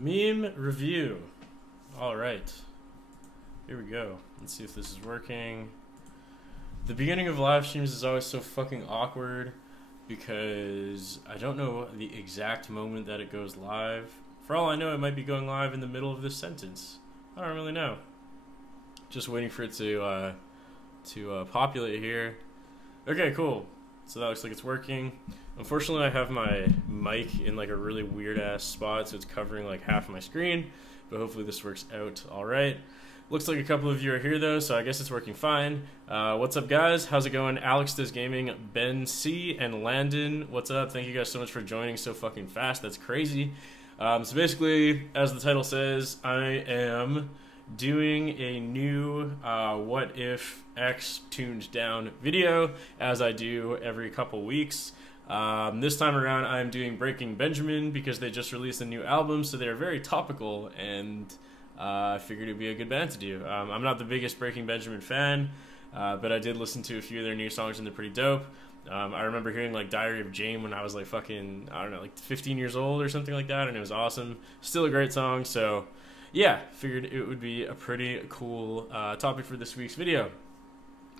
Meme review. All right, here we go. Let's see if this is working. The beginning of live streams is always so fucking awkward because I don't know the exact moment that it goes live. For all I know, it might be going live in the middle of this sentence. I don't really know. Just waiting for it to populate here. Okay, cool. So that looks like it's working. Unfortunately, I have my mic in like a really weird ass spot, so it's covering like half of my screen, but hopefully this works out all right. Looks like a couple of you are here though, so I guess it's working fine. What's up, guys? How's it going? Alex Does Gaming, Ben C, and Landon. What's up? Thank you guys so much for joining so fucking fast. That's crazy. So basically, as the title says, I am doing a new What If X Tuned Down video, as I do every couple weeks. This time around, I'm doing Breaking Benjamin because they just released a new album, so they're very topical, and I figured it'd be a good band to do. I'm not the biggest Breaking Benjamin fan, but I did listen to a few of their new songs, and they're pretty dope. I remember hearing like Diary of Jane when I was like fucking, I don't know, like 15 years old or something like that, and it was awesome. Still a great song, so yeah, figured it would be a pretty cool topic for this week's video.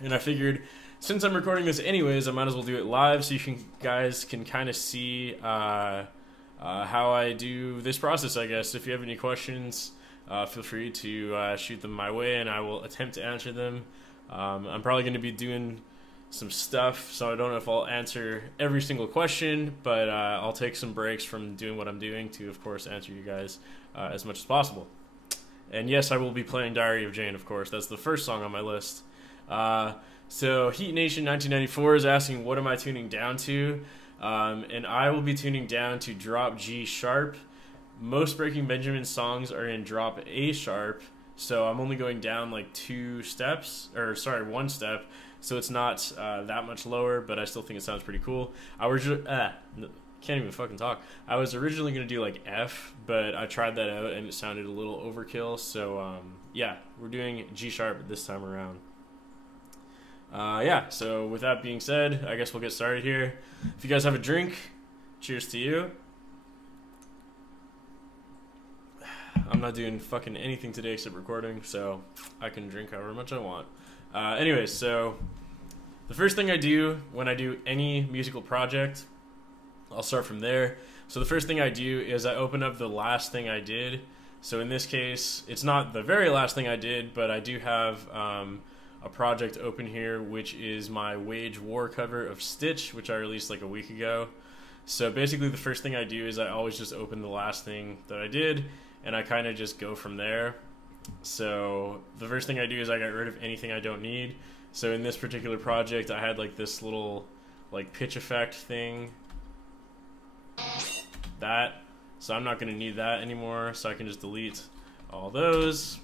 And I figured, since I'm recording this anyways, I might as well do it live so you guys can kind of see how I do this process, I guess. If you have any questions, feel free to shoot them my way, and I will attempt to answer them. I'm probably going to be doing some stuff, so I don't know if I'll answer every single question, but I'll take some breaks from doing what I'm doing to, of course, answer you guys as much as possible. And yes, I will be playing Diary of Jane, of course. That's the first song on my list. So Heat Nation 1994 is asking, what am I tuning down to? And I will be tuning down to drop G sharp. Most Breaking Benjamin songs are in drop A sharp, so I'm only going down like one step, so it's not that much lower, but I still think it sounds pretty cool. Can't even fucking talk. I was originally going to do like F, but I tried that out and it sounded a little overkill, so yeah, we're doing G sharp this time around. Yeah, so with that being said, I guess we'll get started here. If you guys have a drink, cheers to you. I'm not doing fucking anything today except recording, so I can drink however much I want. Anyways, so the first thing I do when I do any musical project, I'll start from there. So the first thing I do is I open up the last thing I did. So in this case, it's not the very last thing I did, but I do have a project open here, which is my Wage War cover of Stitch, which I released like a week ago. So basically the first thing I do is I always just open the last thing that I did, and I kind of just go from there. So the first thing I do is I get rid of anything I don't need. So in this particular project, I had like this little like pitch effect thing. So I'm not going to need that anymore, so I can just delete all those.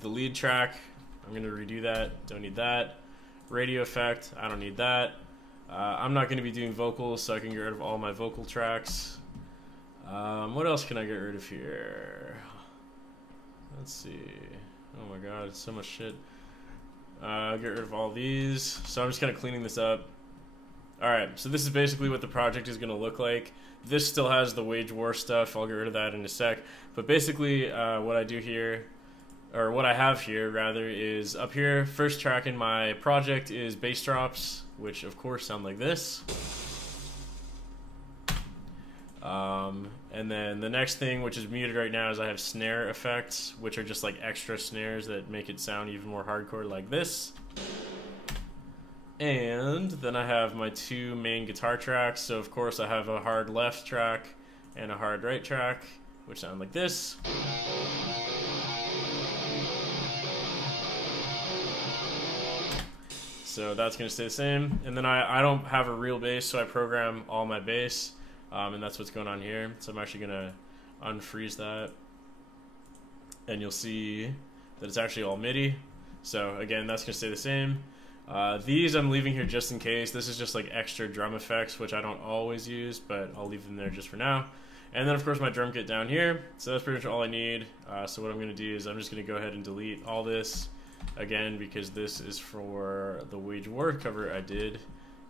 The lead track, I'm going to redo that, don't need that. Radio effect, I don't need that. I'm not going to be doing vocals, so I can get rid of all my vocal tracks. What else can I get rid of here? Let's see. Oh my god, it's so much shit. Get rid of all these. So I'm just kind of cleaning this up. Alright, so this is basically what the project is going to look like. This still has the Wage War stuff. I'll get rid of that in a sec. But basically, what I do here, or what I have here, rather, is up here. First track in my project is bass drops, which of course sound like this. And then the next thing, which is muted right now, is I have snare effects, which are just like extra snares that make it sound even more hardcore, like this. And then I have my two main guitar tracks. So of course I have a hard left track and a hard right track, which sound like this. So that's going to stay the same. And then I don't have a real bass, so I program all my bass. And that's what's going on here. So I'm actually going to unfreeze that. And you'll see that it's actually all Midi. So again, that's going to stay the same. These I'm leaving here just in case. This is just like extra drum effects, which I don't always use, but I'll leave them there just for now. And then of course my drum kit down here. So that's pretty much all I need. So what I'm going to do is I'm just going to go ahead and delete all this again, because this is for the Wage War cover I did,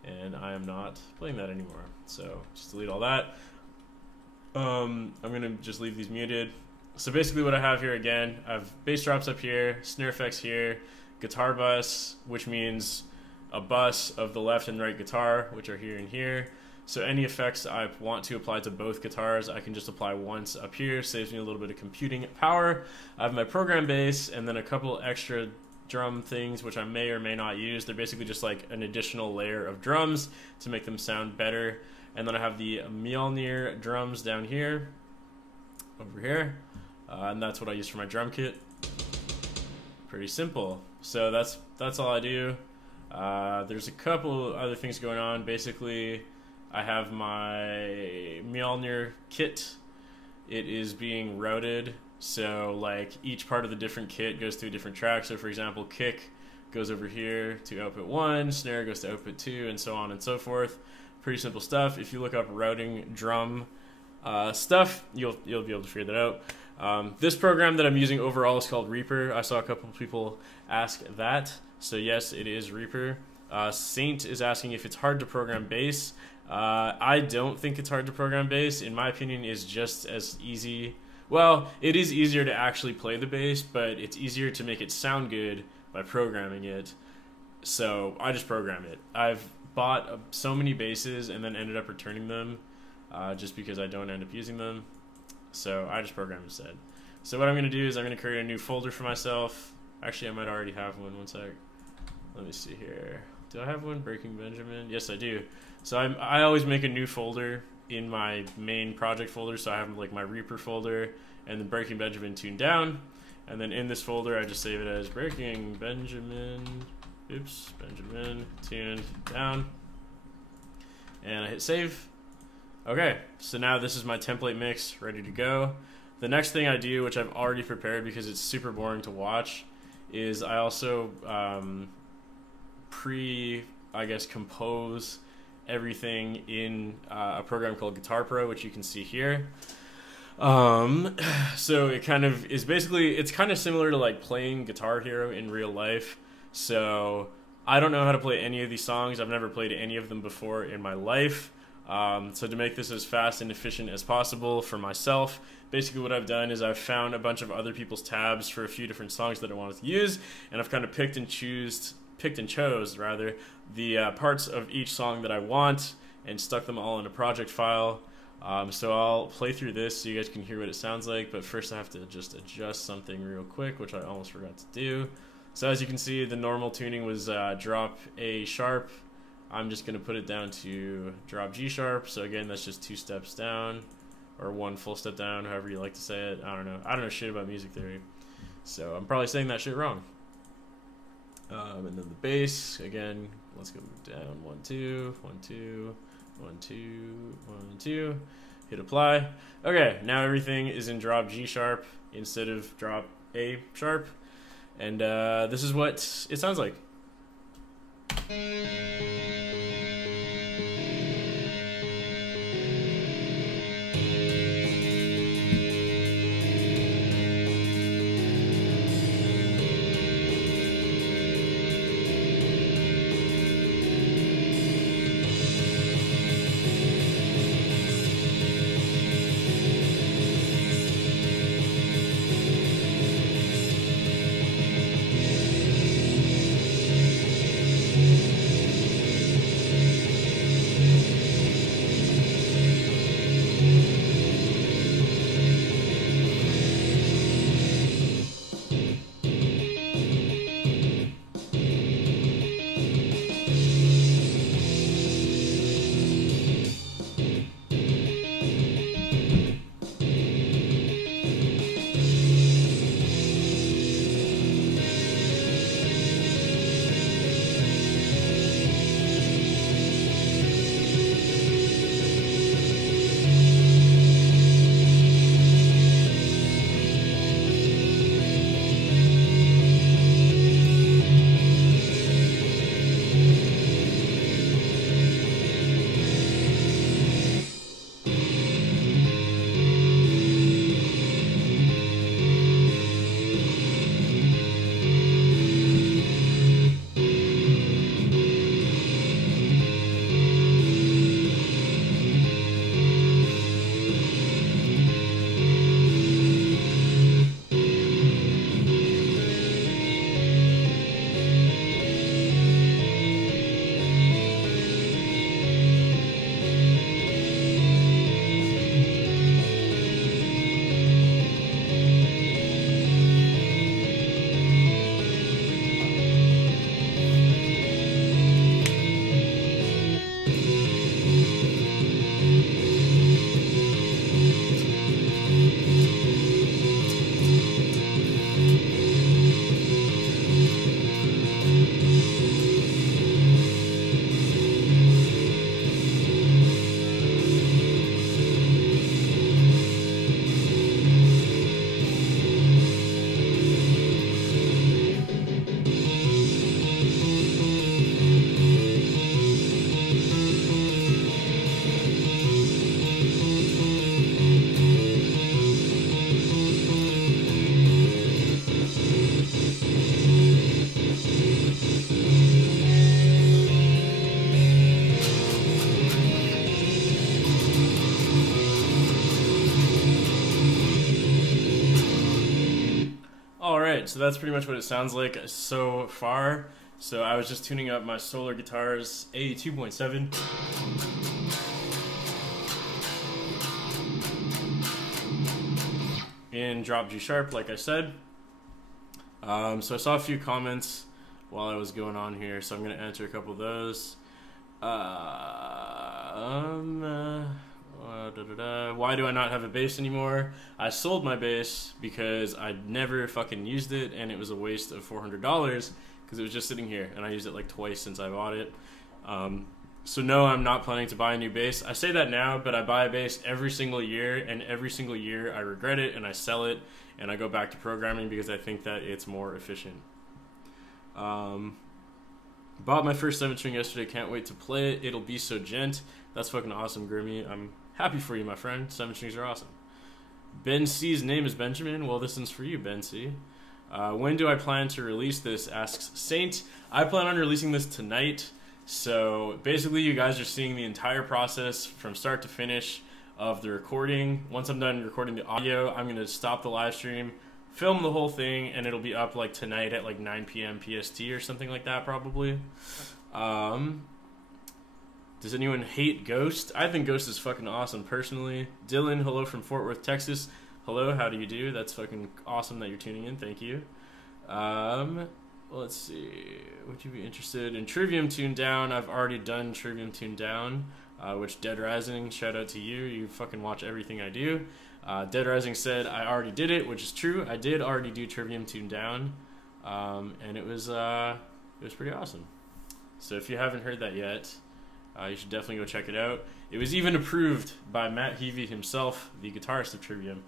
and I am not playing that anymore. So just delete all that. I'm gonna just leave these muted. So basically what I have here again, I have bass drops up here, snare effects here, guitar bus, which means a bus of the left and right guitar, which are here and here. So any effects I want to apply to both guitars, I can just apply once up here, saves me a little bit of computing power. I have my program bass and then a couple extra drum things which I may or may not use. They're basically just like an additional layer of drums to make them sound better. And then I have the Mjolnir drums down here, over here, and that's what I use for my drum kit. Pretty simple. So that's all I do. There's a couple other things going on. Basically, I have my Mjolnir kit. It is being routed, so like each part of the different kit goes to a different track. So for example, kick goes over here to output 1, snare goes to output 2, and so on and so forth. Pretty simple stuff. If you look up routing drum stuff, you'll be able to figure that out. This program that I'm using overall is called Reaper. I saw a couple of people ask that. So yes, it is Reaper. Saint is asking if it's hard to program bass. I don't think it's hard to program bass. In my opinion, it's just as easy. Well, it is easier to actually play the bass, but it's easier to make it sound good by programming it. So I just program it. I've bought so many basses and then ended up returning them just because I don't end up using them. So I just program instead. So what I'm going to do is I'm going to create a new folder for myself. Actually, I might already have one. One sec. Let me see here. Do I have one? Breaking Benjamin? Yes, I do. So I always make a new folder in my main project folder. So I have like my Reaper folder and then Breaking Benjamin tuned down. And then in this folder, I just save it as Breaking Benjamin. Oops, Benjamin tuned down. And I hit save. Okay, so now this is my template mix ready to go. The next thing I do, which I've already prepared because it's super boring to watch, is I also compose everything in a program called Guitar Pro, which you can see here. So it kind of is basically, it's kind of similar to like playing Guitar Hero in real life. So I don't know how to play any of these songs. I've never played any of them before in my life. So to make this as fast and efficient as possible for myself, basically what I've done is I've found a bunch of other people's tabs for a few different songs that I wanted to use, and I've kind of picked and chose the parts of each song that I want and stuck them all in a project file. So I'll play through this so you guys can hear what it sounds like, but first I have to just adjust something real quick, which I almost forgot to do. So as you can see, the normal tuning was drop A sharp. I'm just going to put it down to drop G sharp. So again, that's just 2 steps down, or 1 full step down, however you like to say it. I don't know. I don't know shit about music theory, so I'm probably saying that shit wrong. And then the bass, again, let's go down 1 2 1 2 1 2 1 2. Hit apply. Okay, now everything is in drop G sharp instead of drop A sharp, and this is what it sounds like. Alright, so that's pretty much what it sounds like so far. So I was just tuning up my Solar Guitars A 2.7. In drop G sharp, like I said. So I saw a few comments while I was going on here, so I'm going to answer a couple of those. Why do I not have a bass anymore? I sold my bass because I never fucking used it, and it was a waste of $400 because it was just sitting here, and I used it like twice since I bought it. So no, I'm not planning to buy a new bass. I say that now, but I buy a bass every single year, and every single year I regret it, and I sell it, and I go back to programming because I think that it's more efficient. Bought my first 7-string yesterday. Can't wait to play it. It'll be so gent. That's fucking awesome, Grimmy. I'm happy for you, my friend. 7-strings are awesome. Ben C's name is Benjamin. Well, this one's for you, Ben C. When do I plan to release this? Asks Saint. I plan on releasing this tonight. So basically, you guys are seeing the entire process from start to finish of the recording. Once I'm done recording the audio, I'm going to stop the live stream, film the whole thing, and it'll be up like tonight at like 9 p.m. PST or something like that, probably. Does anyone hate Ghost? I think Ghost is fucking awesome, personally. Dylan, hello from Fort Worth, Texas. Hello, how do you do? That's fucking awesome that you're tuning in. Thank you. Let's see. Would you be interested in Trivium Tuned Down? I've already done Trivium Tuned Down, which Dead Rising, shout out to you. You fucking watch everything I do. Dead Rising said I already did it, which is true. I did already do Trivium Tuned Down, and it was pretty awesome. So if you haven't heard that yet, you should definitely go check it out. It was even approved by Matt Heavey himself, the guitarist of Trivium.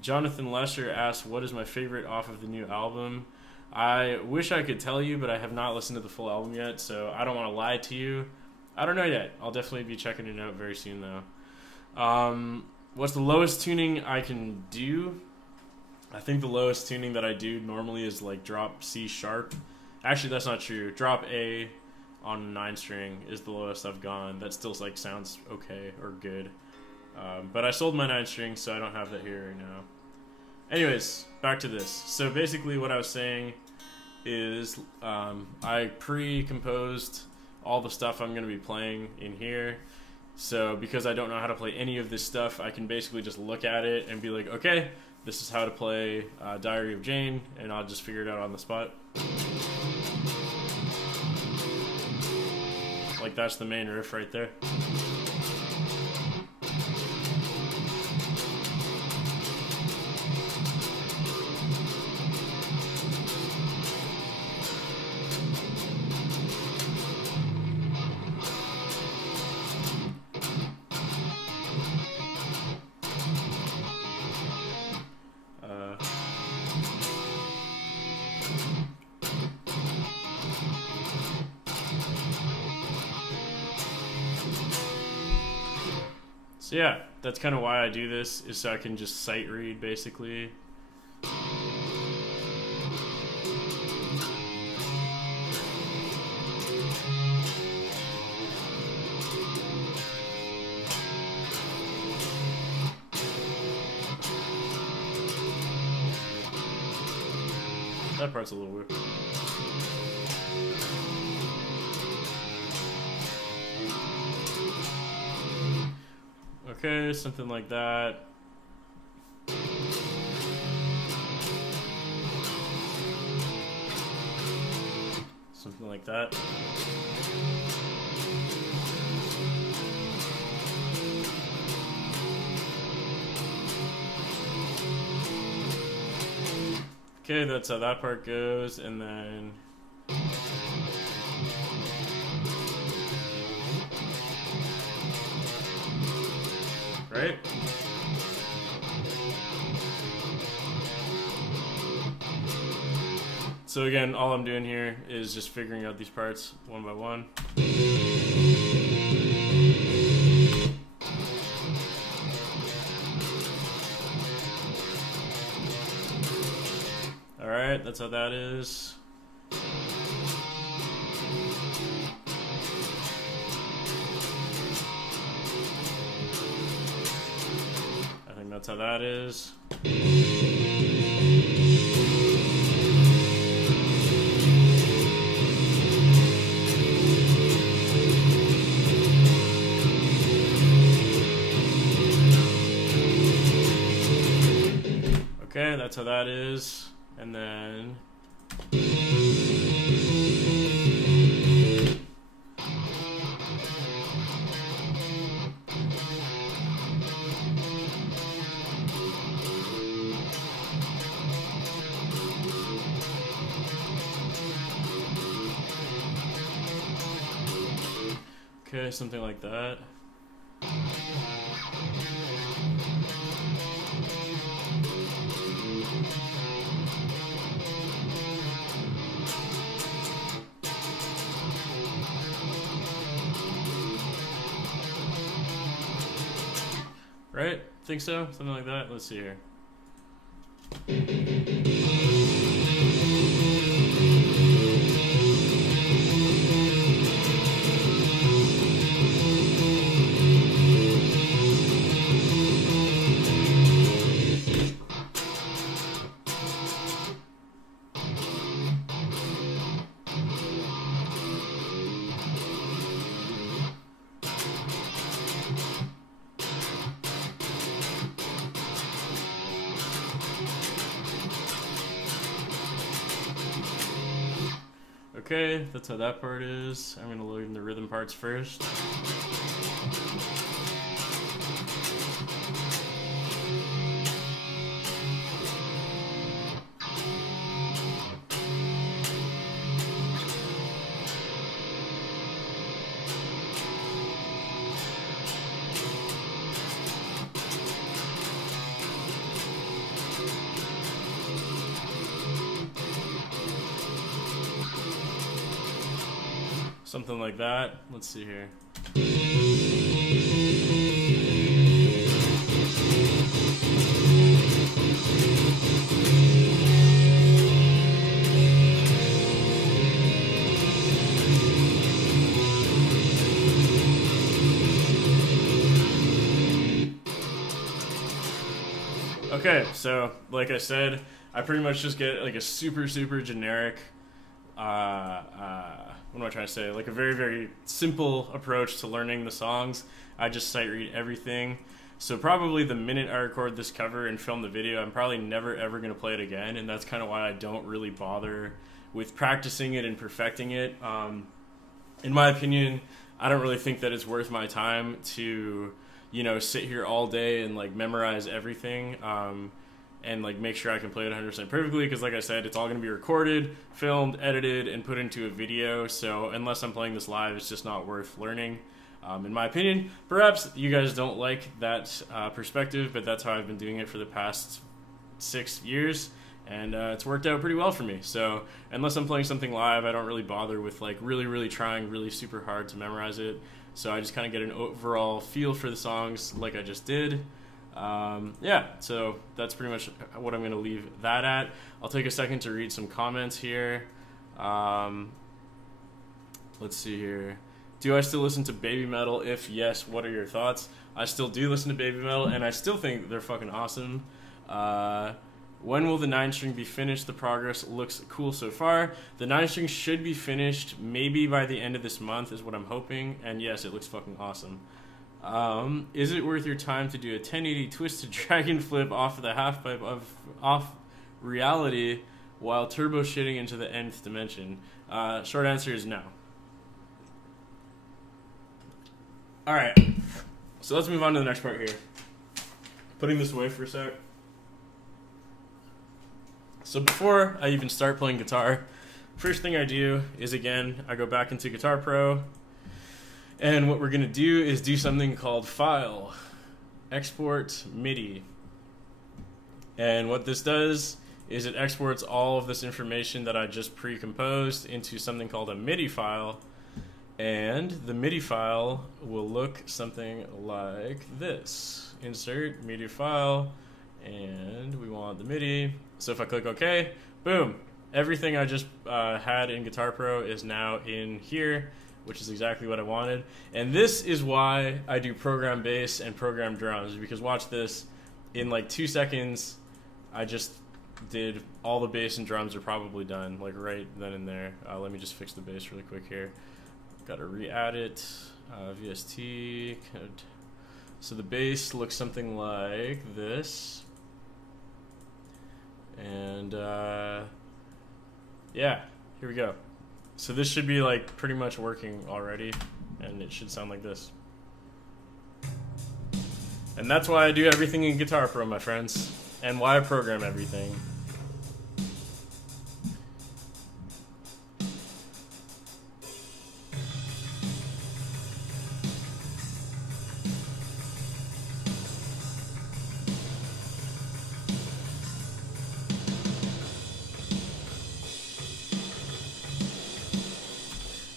Jonathan Lesher asks, what is my favorite off of the new album? I wish I could tell you, but I have not listened to the full album yet, so I don't want to lie to you. I don't know yet. I'll definitely be checking it out very soon, though. What's the lowest tuning I can do? I think the lowest tuning that I do normally is like drop C sharp. Actually, that's not true. Drop A on 9-string is the lowest I've gone. That still like sounds okay or good. But I sold my 9-string, so I don't have that here right now. Anyways, back to this. So basically what I was saying is I pre-composed all the stuff I'm going to be playing in here. So because I don't know how to play any of this stuff, I can basically just look at it and be like, okay, this is how to play Diary of Jane, and I'll just figure it out on the spot. Like that's the main riff right there. So yeah, that's kind of why I do this, is so I can just sight read, basically. That part's a little weird. Okay, something like that. Something like that. Okay, that's how that part goes, and then right? So again, all I'm doing here is just figuring out these parts one by one. Alright, that's how that is. that's how that is. Okay, that's how that is. And then okay, something like that. Right? Think so? Something like that? Let's see here. Okay, that's how that part is. I'm gonna load in the rhythm parts first. Something like that. Let's see here. Okay, so like I said, I pretty much just get like a super generic what am I trying to say? Like a very simple approach to learning the songs. I just sight read everything. So probably the minute I record this cover and film the video, I'm probably never ever going to play it again, and that's kind of why I don't really bother with practicing it and perfecting it. In my opinion, I don't really think that it's worth my time to, you know, sit here all day and like memorize everything. And like make sure I can play it 100% perfectly, because like I said, it's all going to be recorded, filmed, edited, and put into a video. So unless I'm playing this live, it's just not worth learning, in my opinion. Perhaps you guys don't like that perspective, but that's how I've been doing it for the past 6 years, and it's worked out pretty well for me. So unless I'm playing something live, I don't really bother with like really trying really super hard to memorize it. So I just kind of get an overall feel for the songs like I just did. Yeah, so that's pretty much what I'm going to leave that at. I'll take a second to read some comments here. Let's see here. Do I still listen to Baby Metal? If yes, what are your thoughts? I still do listen to Baby Metal, and I still think they're fucking awesome. When will the 9-string be finished? The progress looks cool so far. The 9-string should be finished maybe by the end of this month is what I'm hoping, and yes, it looks fucking awesome. Is it worth your time to do a 1080 twisted dragon flip off of the half pipe off reality while turbo shitting into the nth dimension? Short answer is no. Alright, so let's move on to the next part here. Putting this away for a sec. So before I even start playing guitar, first thing I do is, again, I go back into Guitar Pro. And what we're going to do is do something called File, Export Midi. And what this does is it exports all of this information that I just pre-composed into something called a Midi file. And the Midi file will look something like this. Insert Midi file, and we want the Midi. So if I click OK, boom, everything I just had in Guitar Pro is now in here, which is exactly what I wanted. And this is why I do program bass and program drums, because watch this. in like 2 seconds, I just did all the bass and drums are probably done, like right then and there. Let me just fix the bass really quick here. Got to re-add it. VST. So the bass looks something like this. And yeah, here we go. So this should be like pretty much working already, and it should sound like this. And that's why I do everything in Guitar Pro, my friends, and why I program everything.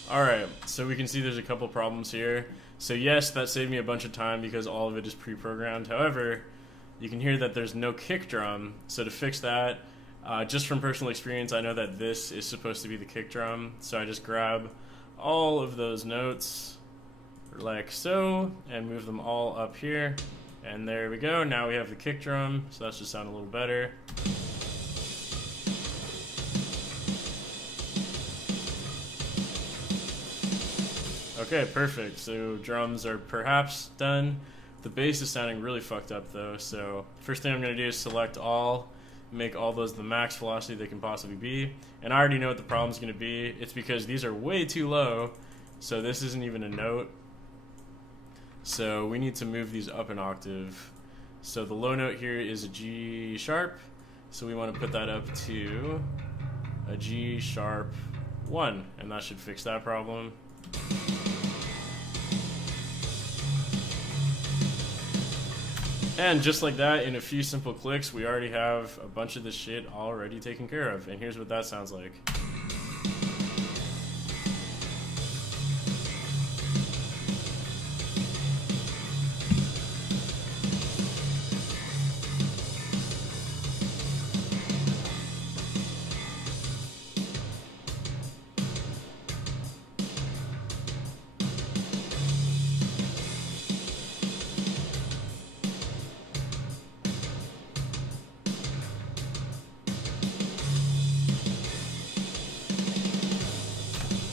Alright, so we can see there's a couple problems here. So yes, that saved me a bunch of time because all of it is pre-programmed. However, you can hear that there's no kick drum. So to fix that, just from personal experience, I know that this is supposed to be the kick drum. So I just grab all of those notes like so and move them all up here. And there we go. Now we have the kick drum. So that should sound a little better. Okay, perfect. So drums are perhaps done. The bass is sounding really fucked up though, so first thing I'm going to do is select all, make all those the max velocity they can possibly be. And I already know what the problem's going to be. It's because these are way too low, so this isn't even a note. So we need to move these up an octave. So the low note here is a G sharp, so we want to put that up to a G sharp 1, and that should fix that problem. And just like that, in a few simple clicks, we already have a bunch of this shit already taken care of. And here's what that sounds like.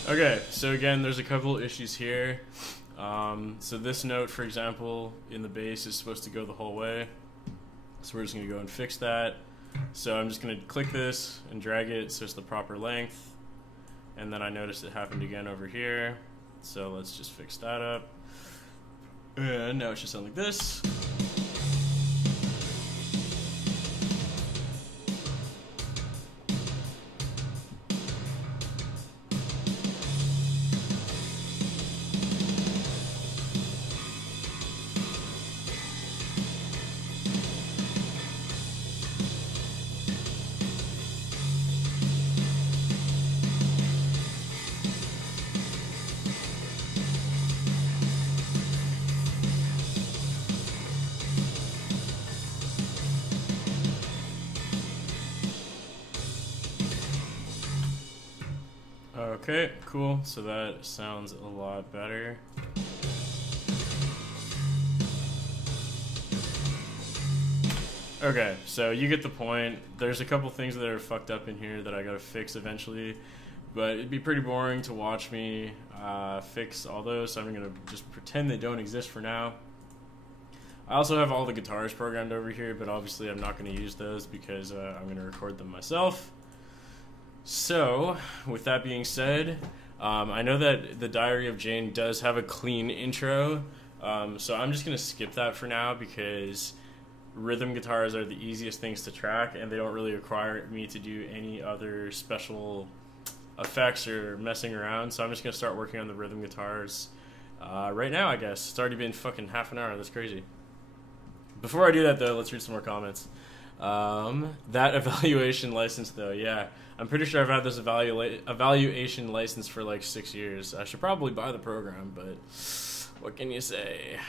Okay, so again, there's a couple issues here. So this note, for example, in the bass is supposed to go the whole way. So we're just going to go and fix that. So I'm just going to click this and drag it so it's the proper length. And then I noticed it happened again over here. So let's just fix that up. And now it should sound like this. Okay, cool. So that sounds a lot better. Okay, so you get the point. There's a couple things that are fucked up in here that I gotta fix eventually, but it'd be pretty boring to watch me fix all those, so I'm gonna just pretend they don't exist for now. I also have all the guitars programmed over here, but obviously I'm not gonna use those because I'm gonna record them myself. So, with that being said, I know that the Diary of Jane does have a clean intro, so I'm just going to skip that for now because rhythm guitars are the easiest things to track and they don't really require me to do any other special effects or messing around, so I'm just going to start working on the rhythm guitars right now, I guess. It's already been fucking half an hour, that's crazy. Before I do that though, let's read some more comments. That evaluation license though, yeah. I'm pretty sure I've had this evaluation license for like 6 years. I should probably buy the program, but what can you say?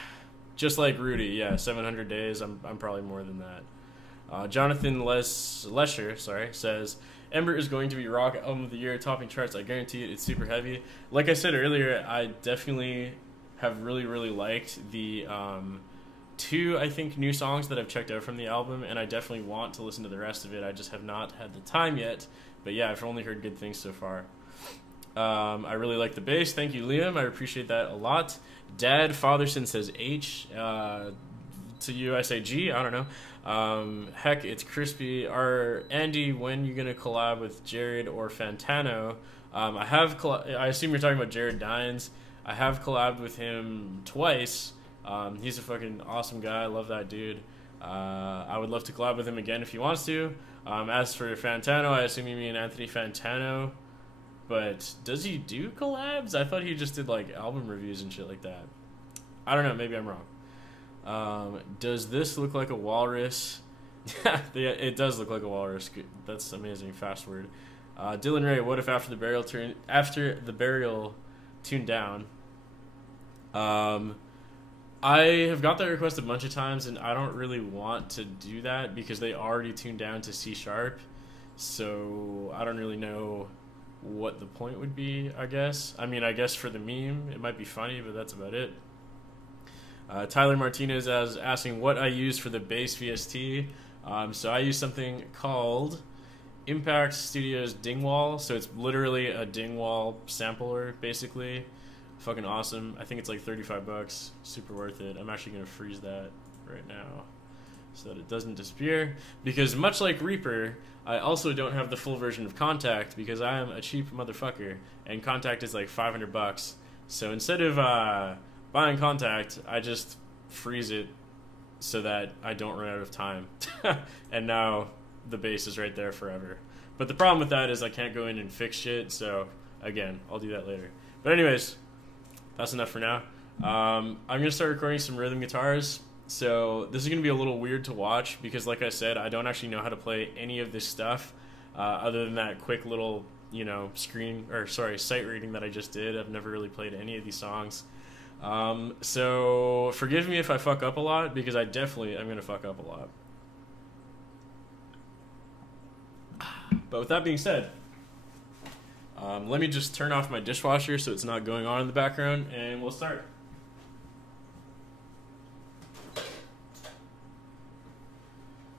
Just like Rudy, yeah, 700 days. I'm probably more than that. Jonathan Lesher, says, Ember is going to be rock album of the year, topping charts. I guarantee it. It's super heavy. Like I said earlier, I definitely have really liked the 2, I think, new songs that I've checked out from the album, and I definitely want to listen to the rest of it. I just have not had the time yet. But yeah, I've only heard good things so far. I really like the bass. Thank you, Liam. I appreciate that a lot. Dad Fatherson says H. To you, I say G. I don't know. Heck, it's crispy. Andy, when you gonna collab with Jared or Fantano? I assume you're talking about Jared Dines. I have collabed with him twice. He's a fucking awesome guy. I love that dude. I would love to collab with him again if he wants to. As for Fantano, I assume you mean Anthony Fantano. But does he do collabs? I thought he just did like album reviews and shit like that. I don't know. Maybe I'm wrong. Does this look like a walrus? Yeah, it does look like a walrus. That's amazing. Fast word. Dylan Ray, what if after the burial tuned down? I have got that request a bunch of times, and I don't really want to do that because they already tuned down to C#. So I don't really know what the point would be, I guess. I mean, I guess for the meme, it might be funny, but that's about it. Tyler Martinez is asking what I use for the Bass Vst. So I use something called Impact Studios Dingwall. So it's literally a Dingwall sampler, basically. Fucking awesome. I think it's like $35. Super worth it. I'm actually going to freeze that right now so that it doesn't disappear. Because much like Reaper, I also don't have the full version of Contact because I am a cheap motherfucker. And Contact is like $500. So instead of buying Contact, I just freeze it so that I don't run out of time. And now the bass is right there forever. But the problem with that is I can't go in and fix shit. So again, I'll do that later. But anyways, that's enough for now. I'm going to start recording some rhythm guitars. So this is going to be a little weird to watch because, like I said, I don't actually know how to play any of this stuff other than that quick little, sight reading that I just did. I've never really played any of these songs. So forgive me if I fuck up a lot because I definitely am going to fuck up a lot. But with that being said, let me just turn off my dishwasher so it's not going on in the background, and we'll start.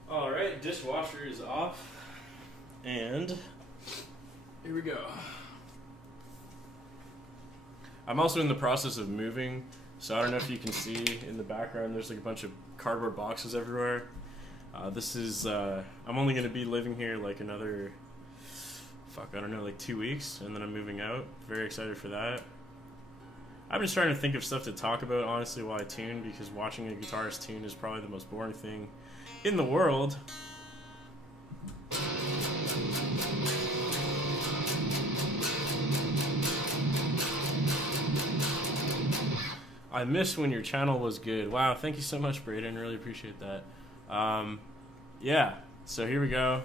Alright, dishwasher is off, and here we go. I'm also in the process of moving, so I don't know if you can see in the background, there's like a bunch of cardboard boxes everywhere. I'm only going to be living here like another, like 2 weeks, and then I'm moving out. Very excited for that. I've been trying to think of stuff to talk about, honestly, while I tune, because watching a guitarist tune is probably the most boring thing in the world. I missed when your channel was good. Wow, thank you so much, Brayden. Really appreciate that. Yeah, so here we go.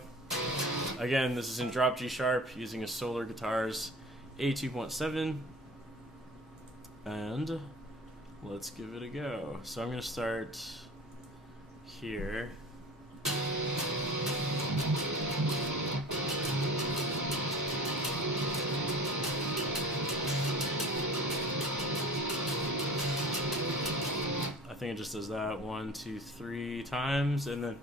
Again, this is in drop G sharp using a Solar Guitars A2.7. And let's give it a go. So I'm going to start here. I think it just does that 1, 2, 3 times, and then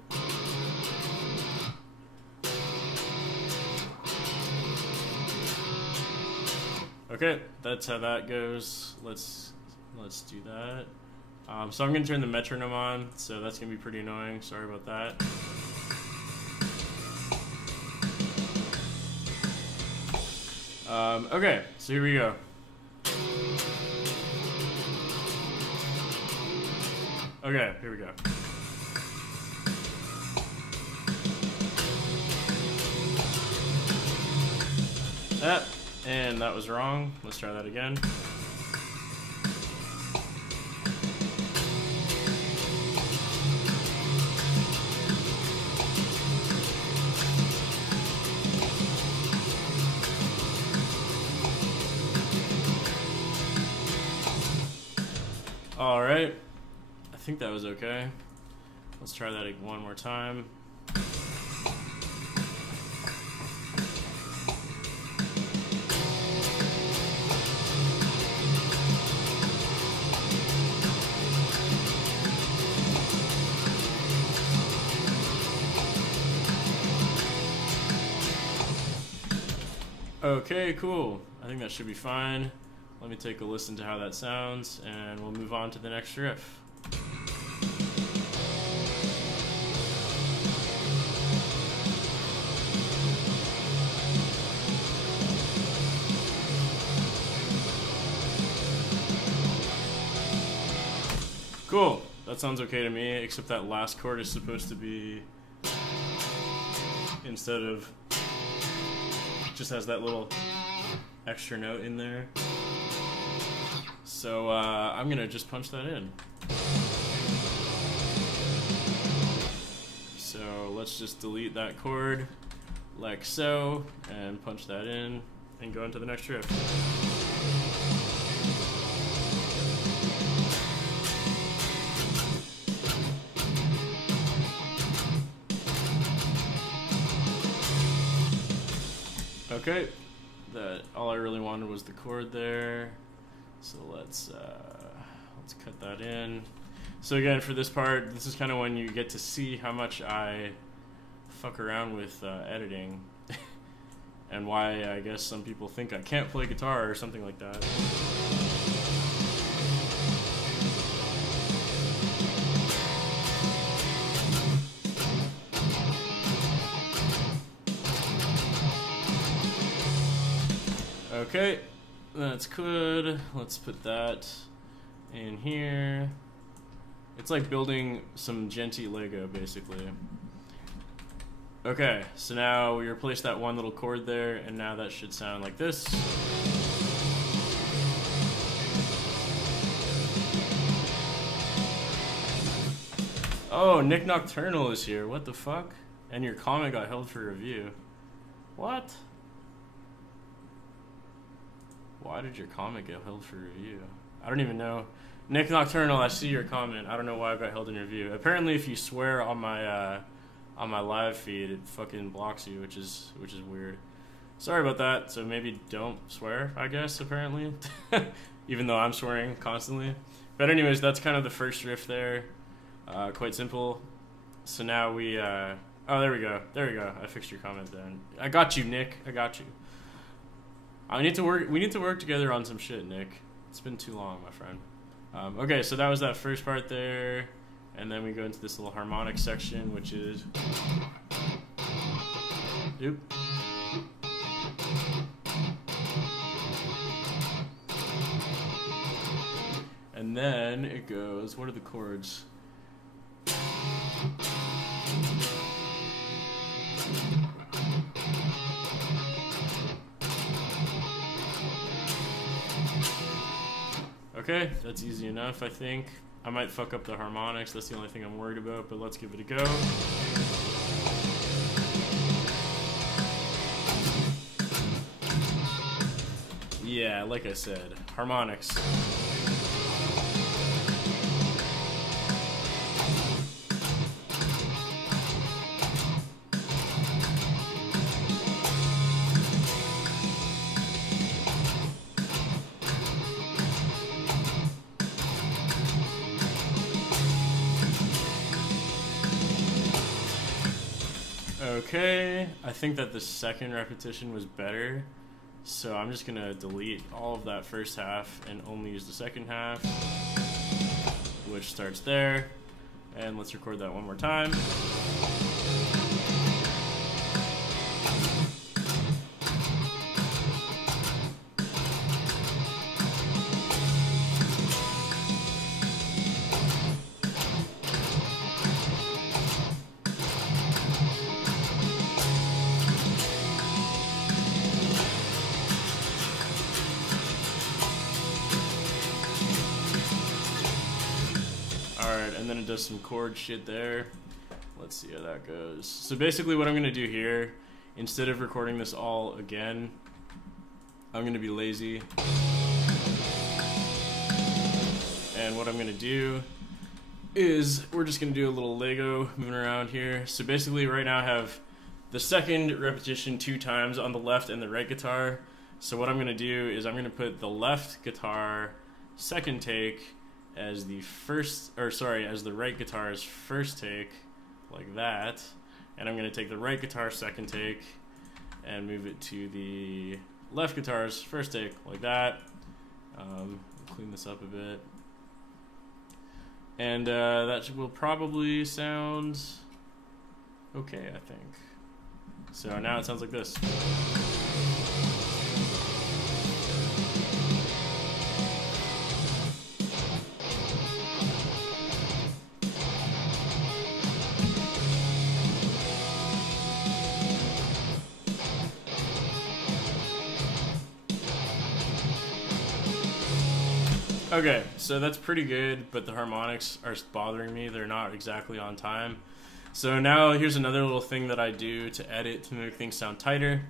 okay, that's how that goes. Let's do that. So I'm gonna turn the metronome on, so that's gonna be pretty annoying. Sorry about that. Okay, so here we go. Okay, here we go. And that was wrong. Let's try that again. All right. I think that was okay. Let's try that one more time. Okay, cool. I think that should be fine. Let me take a listen to how that sounds, and we'll move on to the next riff. Cool. That sounds okay to me, except that last chord is supposed to be, instead of, just has that little extra note in there. So I'm gonna just punch that in. So let's just delete that chord like so and punch that in and go into the next riff. Okay, that all I really wanted was the chord there, so let's cut that in. So again, for this part, this is kind of when you get to see how much I fuck around with editing, and why I guess some people think I can't play guitar or something like that. Okay, that's good. Let's put that in here. It's like building some Genty Lego, basically. Okay, so now we replace that one little chord there, and now that should sound like this. Oh, Nick Nocturnal is here. What the fuck? And your comment got held for review. What? Why did your comment get held for review? I don't even know. Nick Nocturnal, I see your comment. I don't know why it got held in review. Apparently, if you swear on my live feed, it fucking blocks you, which is weird. Sorry about that. So maybe don't swear, I guess. Apparently, even though I'm swearing constantly. But anyways, that's kind of the first riff there. Quite simple. So now we. Oh, there we go. There we go. I fixed your comment then. I got you, Nick. I got you. We need to work together on some shit, Nick. It's been too long, my friend. Okay, so that was that first part there, and then we go into this little harmonic section, which is, oop. And then it goes, what are the chords? Okay, that's easy enough, I think. I might fuck up the harmonics, that's the only thing I'm worried about, but let's give it a go. Yeah, like I said, harmonics. Okay, I think that the second repetition was better, so I'm just gonna delete all of that first half and only use the second half, which starts there, and let's record that one more time. And then it does some chord shit there. Let's see how that goes. So basically what I'm going to do here, instead of recording this all again, I'm going to be lazy. And what I'm going to do is we're just going to do a little Lego moving around here. So basically right now I have the second repetition 2 times on the left and the right guitar. So what I'm going to do is I'm going to put the left guitar second take as the first, or sorry, as the right guitar's first take, like that, and I'm going to take the right guitar second take and move it to the left guitar's first take, like that. Clean this up a bit. And that will probably sound okay, I think. So now it sounds like this. Okay, so that's pretty good, but the harmonics are bothering me. They're not exactly on time. So now here's another little thing that I do to edit to make things sound tighter.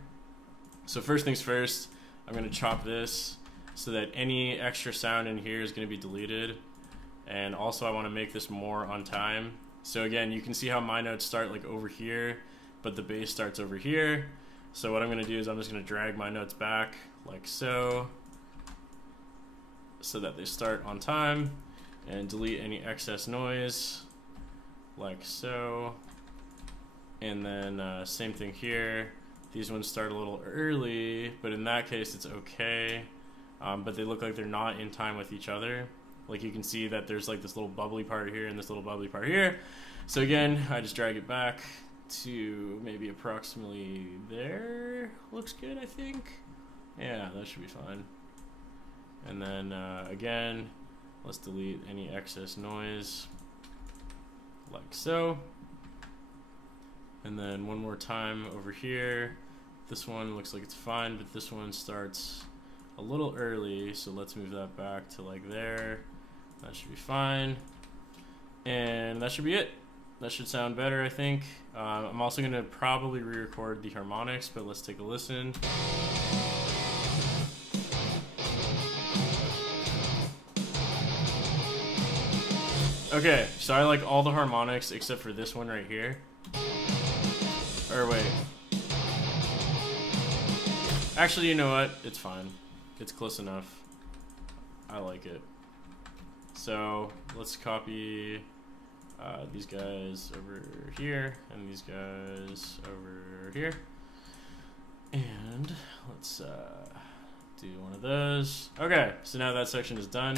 So first things first, I'm going to chop this so that any extra sound in here is going to be deleted. And also I want to make this more on time. So again, you can see how my notes start like over here, but the bass starts over here. So what I'm going to do is I'm just going to drag my notes back like so that they start on time, and delete any excess noise like so. And then same thing here. These ones start a little early, but in that case it's okay, but they look like they're not in time with each other. Like you can see that there's like this little bubbly part here and this little bubbly part here. So again, I just drag it back to maybe approximately there. Looks good, I think. Yeah, that should be fine. And then again, let's delete any excess noise like so. And then one more time over here. This one looks like it's fine, but this one starts a little early, so let's move that back to like there. That should be fine. And that should be it. That should sound better, I think. I'm also going to probably re-record the harmonics, but let's take a listen. Okay, so I like all the harmonics except for this one right here. Or wait. Actually, you know what? It's fine. It's close enough. I like it. So let's copy these guys over here and these guys over here. And let's do one of those. Okay, so now that section is done.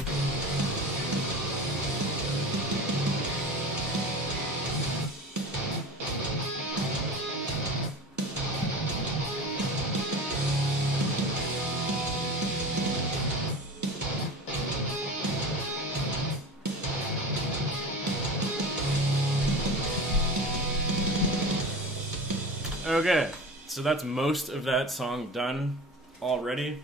Okay, so that's most of that song done already.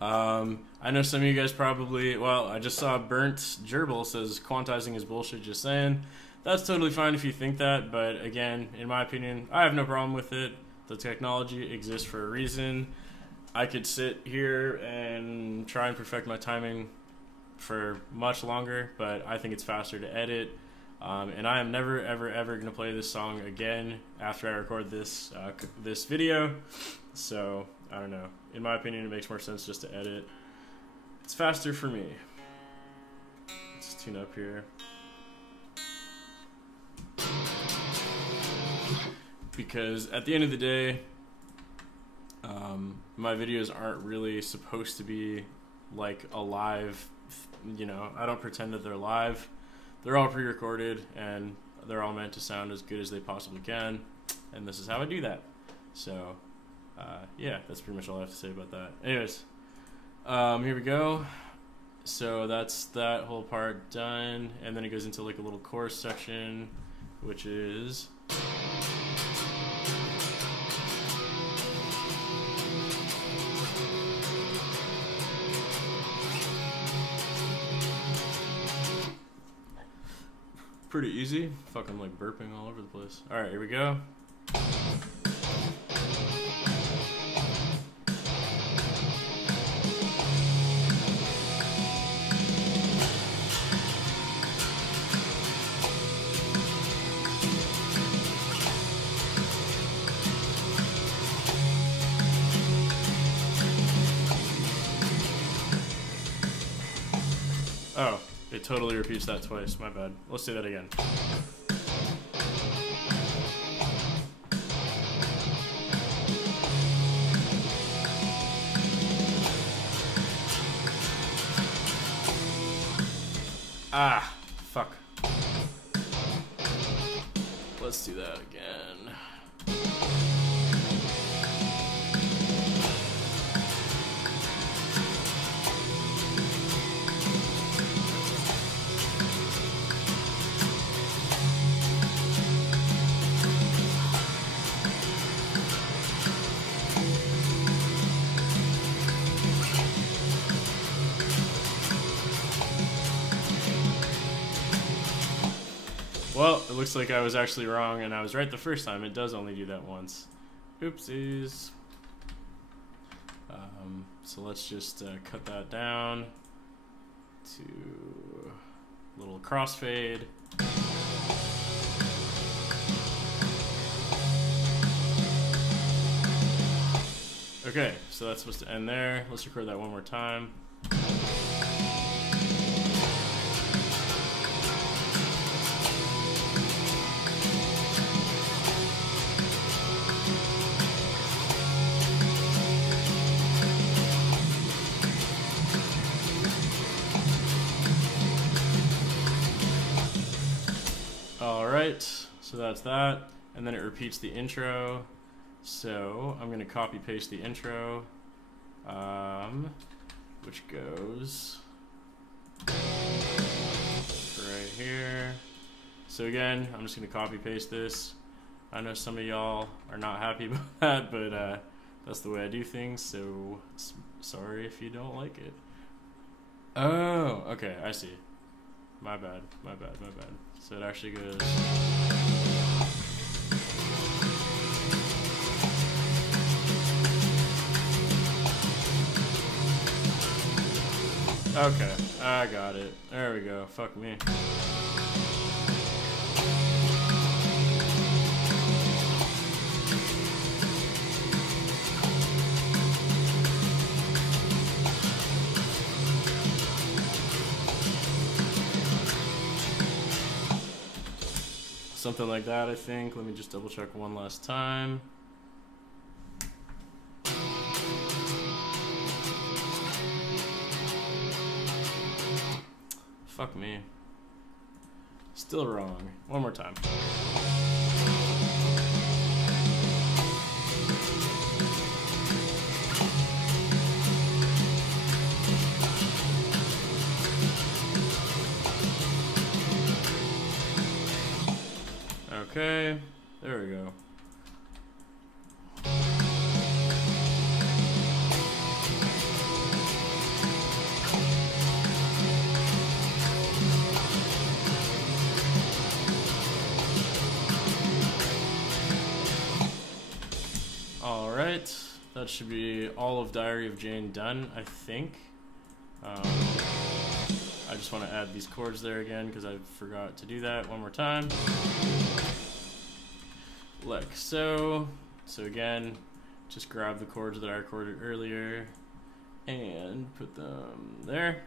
I know some of you guys probably, well, I just saw Burnt Gerbil says quantizing is bullshit, just saying. That's totally fine if you think that, but again, in my opinion, I have no problem with it. The technology exists for a reason. I could sit here and try and perfect my timing for much longer, but I think it's faster to edit. And I am never, ever, ever going to play this song again after I record this this video. So, I don't know. In my opinion, it makes more sense just to edit. It's faster for me. Let's tune up here. Because at the end of the day, my videos aren't really supposed to be like a live, you know, I don't pretend that they're live. They're all pre-recorded, and they're all meant to sound as good as they possibly can, and this is how I do that. So, yeah, that's pretty much all I have to say about that. Anyways, here we go. So that's that whole part done, and then it goes into like a little chorus section, which is... pretty easy. Fucking like burping all over the place. Alright, here we go. Oh. It totally repeats that twice, my bad. Let's do that again. Ah, fuck. Let's do that again. Well, it looks like I was actually wrong, and I was right the first time. It does only do that once. Oopsies. So let's just cut that down to a little crossfade. Okay, so that's supposed to end there. Let's record that one more time. Alright, so that's that, and then it repeats the intro. So I'm going to copy paste the intro, which goes right here. So again, I'm just going to copy paste this. I know some of y'all are not happy about that, but that's the way I do things, so sorry if you don't like it. Oh, okay, I see. My bad, my bad, my bad. So it actually goes... Okay, I got it. There we go. Fuck me. Something like that, I think. Let me just double check one last time. Fuck me. Still wrong. One more time. Okay, there we go. Alright, that should be all of Diary of Jane done, I think. I just want to add these chords there again because I forgot to do that one more time. Like so. So again, just grab the chords that I recorded earlier and put them there.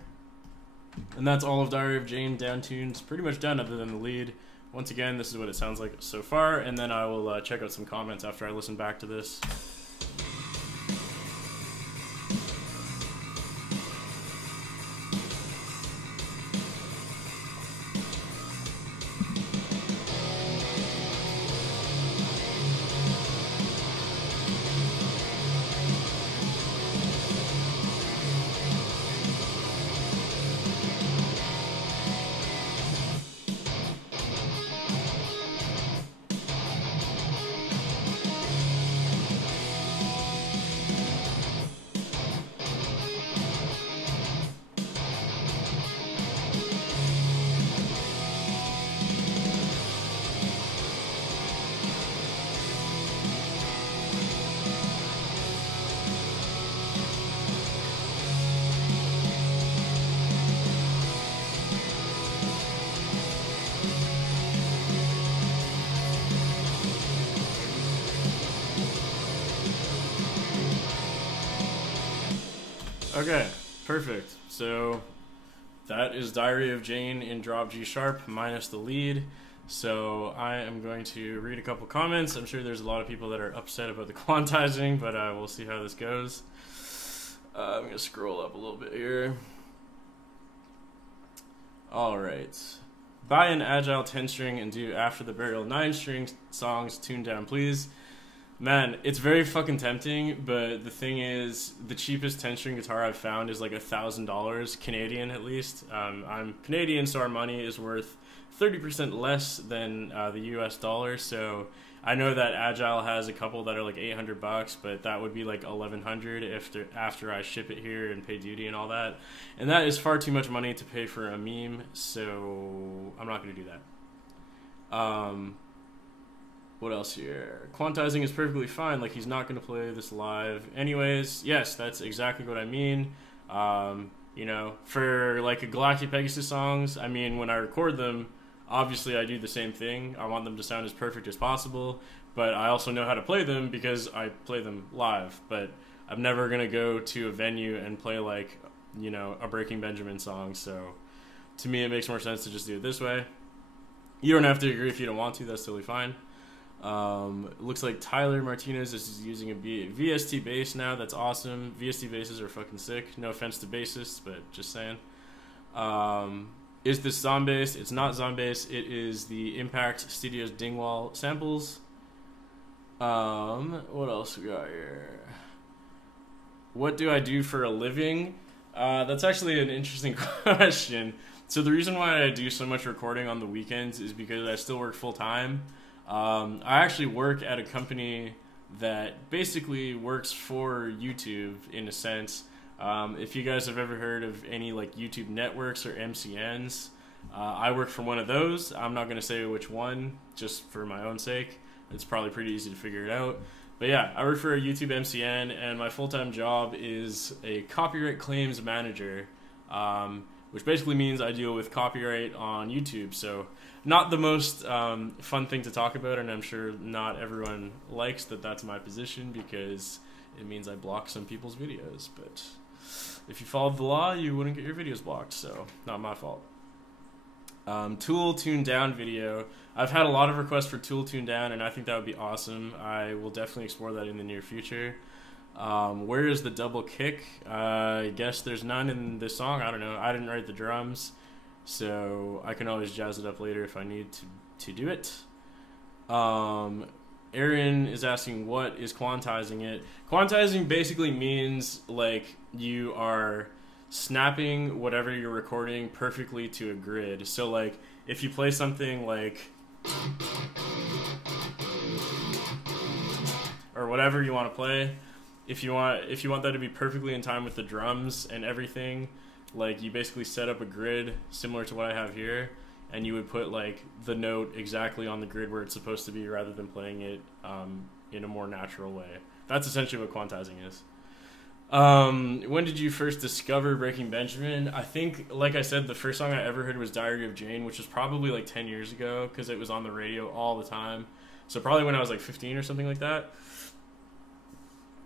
And that's all of Diary of Jane downtunes, pretty much done other than the lead. Once again, this is what it sounds like so far, and then I will check out some comments after I listen back to this. Okay, perfect. So that is Diary of Jane in drop G sharp minus the lead. So I am going to read a couple comments. I'm sure there's a lot of people that are upset about the quantizing, but we'll see how this goes. I'm going to scroll up a little bit here. Alright. Buy an agile 10-string and do After the Burial 9-string songs tuned down, please. Man, it's very fucking tempting, but the thing is, the cheapest 10-string guitar I've found is like $1,000, Canadian at least. I'm Canadian, so our money is worth 30% less than the US dollar, so I know that Agile has a couple that are like $800, but that would be like $1,100 after I ship it here and pay duty and all that. And that is far too much money to pay for a meme, so I'm not going to do that. What else here? Quantizing is perfectly fine, like he's not going to play this live. Anyways, yes, that's exactly what I mean. You know, for like a Galactic Pegasus songs, I mean, when I record them, obviously I do the same thing. I want them to sound as perfect as possible, but I also know how to play them because I play them live. But I'm never going to go to a venue and play like, you know, a Breaking Benjamin song, so to me it makes more sense to just do it this way. You don't have to agree if you don't want to, that's totally fine. It looks like Tyler Martinez is using a VST bass now. That's awesome. VST basses are fucking sick. No offense to bassists, but just saying. Is this Zombass? It's not Zombass. It is the Impact Studios Dingwall samples. What else we got here? What do I do for a living? That's actually an interesting question. So the reason why I do so much recording on the weekends is because I still work full time. I actually work at a company that basically works for YouTube in a sense. If you guys have ever heard of any like YouTube networks or MCNs, I work for one of those. I'm not going to say which one, just for my own sake. It's probably pretty easy to figure it out. But yeah, I work for a YouTube MCN, and my full-time job is a copyright claims manager, which basically means I deal with copyright on YouTube. So not the most fun thing to talk about, and I'm sure not everyone likes that that's my position because it means I block some people's videos. But if you followed the law, you wouldn't get your videos blocked, so not my fault. Tool tuned down video. I've had a lot of requests for Tool tuned down, and I think that would be awesome. I will definitely explore that in the near future. Where is the double kick? I guess there's none in this song. I don't know. I didn't write the drums, so I can always jazz it up later if I need to do it. Aaron is asking, what is quantizing it? Quantizing basically means like you are snapping whatever you're recording perfectly to a grid. So like if you play something like or whatever you want to play, if you want that to be perfectly in time with the drums and everything, like you basically set up a grid similar to what I have here, and you would put like the note exactly on the grid where it's supposed to be rather than playing it in a more natural way. That's essentially what quantizing is. When did you first discover Breaking Benjamin? I think, like I said, the first song I ever heard was Diary of Jane, which was probably like 10 years ago because it was on the radio all the time. So probably when I was like 15 or something like that.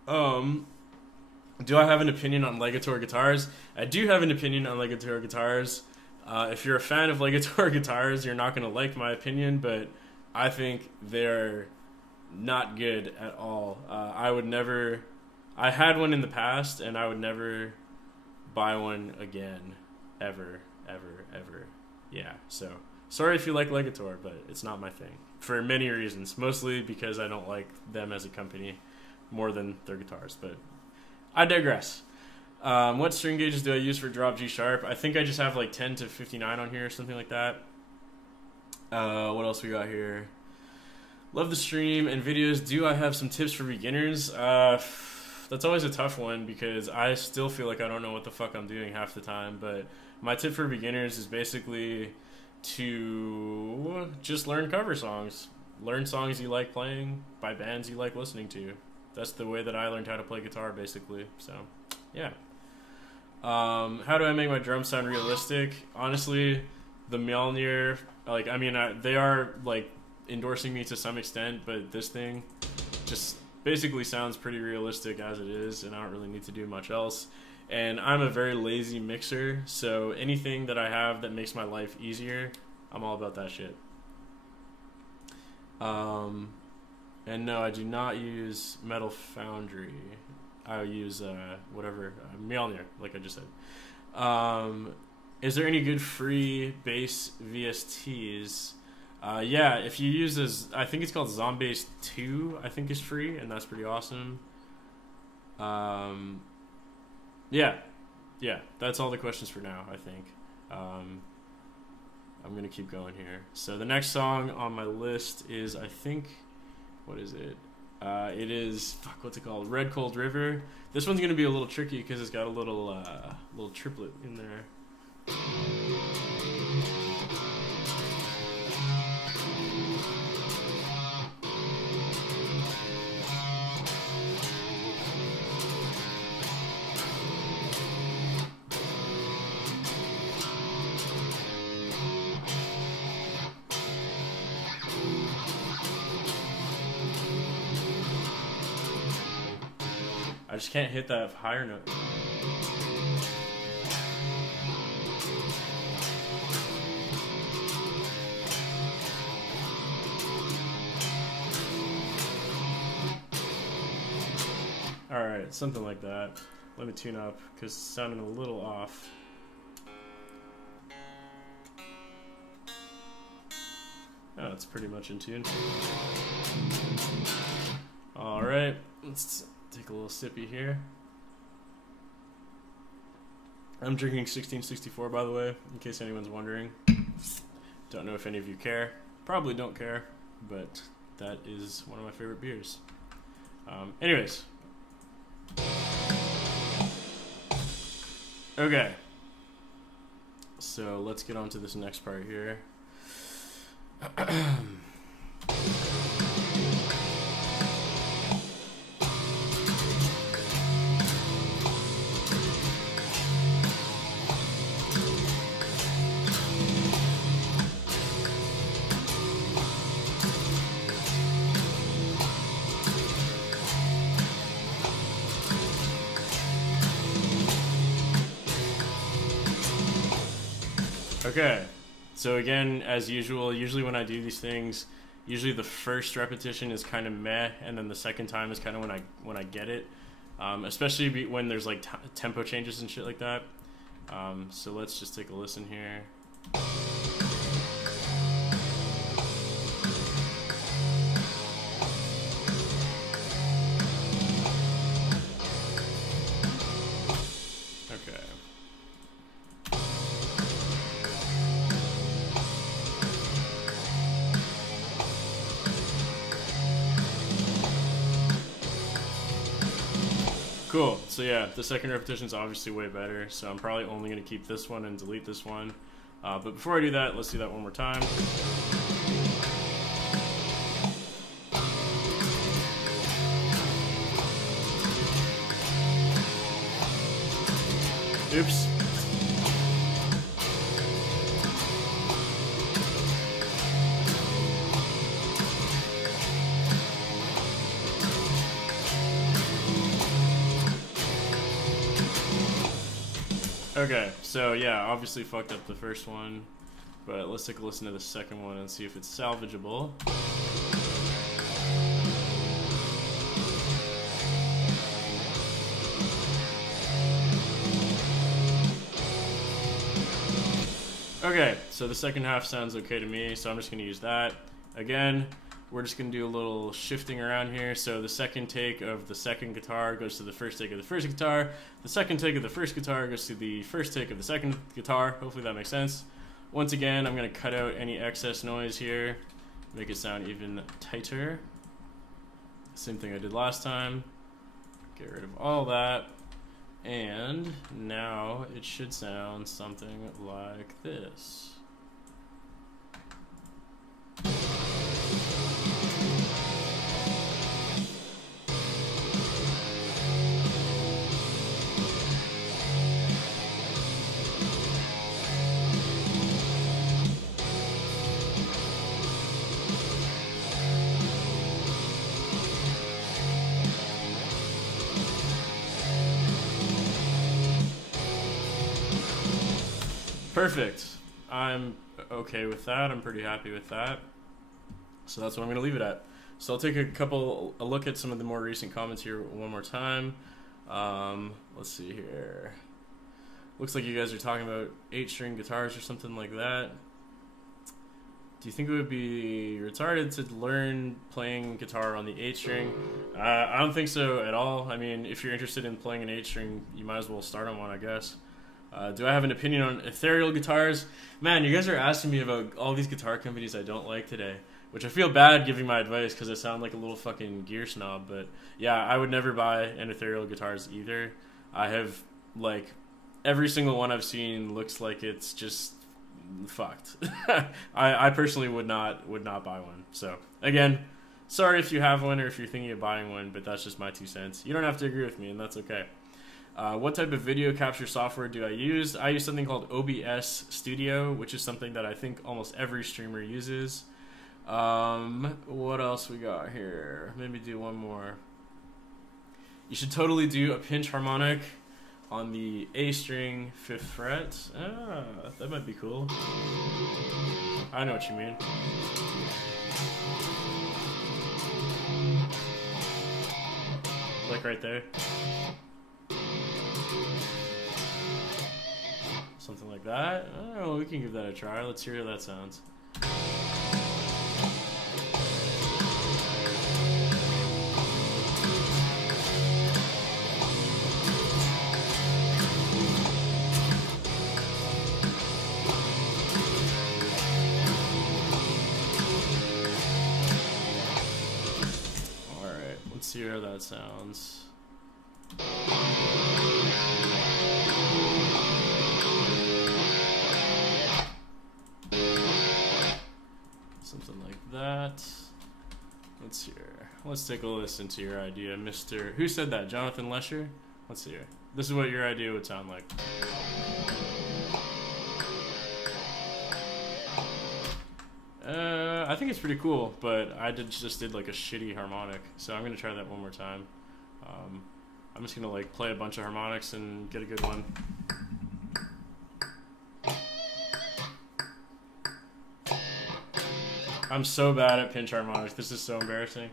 Do I have an opinion on Legator guitars? I do have an opinion on Legator guitars. If you're a fan of Legator guitars, you're not going to like my opinion, but I think they're not good at all. I had one in the past, and I would never buy one again. Ever. Yeah, so sorry if you like Legator, but it's not my thing. For many reasons. Mostly because I don't like them as a company more than their guitars, but I digress. What string gauges do I use for drop G sharp? I think I just have like 10 to 59 on here or something like that. What else we got here? Love the stream and videos. Do I have some tips for beginners? That's always a tough one because I still feel like I don't know what the fuck I'm doing half the time. But my tip for beginners is basically to just learn cover songs. Learn songs you like playing by bands you like listening to. That's the way that I learned how to play guitar, basically. So, yeah. How do I make my drums sound realistic? Honestly, the Mjolnir, like, I mean, they are, like, endorsing me to some extent, but this thing just basically sounds pretty realistic as it is, and I don't really need to do much else. And I'm a very lazy mixer, so anything that I have that makes my life easier, I'm all about that shit. And no, I do not use Metal Foundry. I use whatever, Mjolnir, like I just said. Is there any good free Bass VSTs? Yeah, if you use this, I think it's called Zombase 2, I think is free, and that's pretty awesome. Yeah, that's all the questions for now, I think. I'm gonna keep going here. So the next song on my list is, I think, what is it? It is, what's it called? Red Cold River. This one's gonna be a little tricky because it's got a little triplet in there. I just can't hit that higher note. Alright, something like that. Let me tune up, because it's sounding a little off. Oh, it's pretty much in tune. Alright, let's take a little sippy here. I'm drinking 1664, by the way, in case anyone's wondering. Don't know if any of you care. Probably don't care, but that is one of my favorite beers. Anyways. Okay. So let's get on to this next part here. Okay, so again, as usual, usually when I do these things, usually the first repetition is kind of meh, and then the second time is kind of when I get it, especially when there's like tempo changes and shit like that. So let's just take a listen here. Cool, so yeah, the second repetition is obviously way better, so I'm probably only going to keep this one and delete this one. But before I do that, let's do that one more time. Oops. Okay, so yeah, obviously fucked up the first one, but let's take a listen to the second one and see if it's salvageable. Okay, so the second half sounds okay to me, so I'm just going to use that. Again, we're just going to do a little shifting around here. So the second take of the second guitar goes to the first take of the first guitar. The second take of the first guitar goes to the first take of the second guitar. Hopefully that makes sense. Once again, I'm going to cut out any excess noise here, make it sound even tighter. Same thing I did last time. Get rid of all that. And now it should sound something like this. Perfect. I'm okay with that. I'm pretty happy with that. So that's what I'm going to leave it at. So I'll take a look at some of the more recent comments here one more time. Let's see here. Looks like you guys are talking about 8-string guitars or something like that. Do you think it would be retarded to learn playing guitar on the 8-string? I don't think so at all. I mean, if you're interested in playing an 8-string, you might as well start on one, I guess. Do I have an opinion on ethereal guitars? Man, you guys are asking me about all these guitar companies I don't like today, which I feel bad giving my advice because I sound like a little fucking gear snob. But yeah, I would never buy an ethereal guitars either. I have, like, every single one I've seen looks like it's just fucked. I personally would not buy one. So again, sorry if you have one or if you're thinking of buying one, but that's just my 2 cents. You don't have to agree with me, and that's okay. What type of video capture software do I use? I use something called OBS Studio, which is something that I think almost every streamer uses. What else we got here? Maybe do one more. You should totally do a pinch harmonic on the A string 5th fret. Ah, that might be cool. I know what you mean. Like right there. Something like that. Oh, we can give that a try. Let's hear how that sounds. Let's see how that sounds. Something like that. Let's hear. Let's take a listen to your idea, Mr. Who said that? Jonathan Lesher? Let's hear. This is what your idea would sound like. I think it's pretty cool, but I just did like a shitty harmonic, so I'm gonna try that one more time. I'm just gonna like play a bunch of harmonics and get a good one. I'm so bad at pinch harmonics. This is so embarrassing.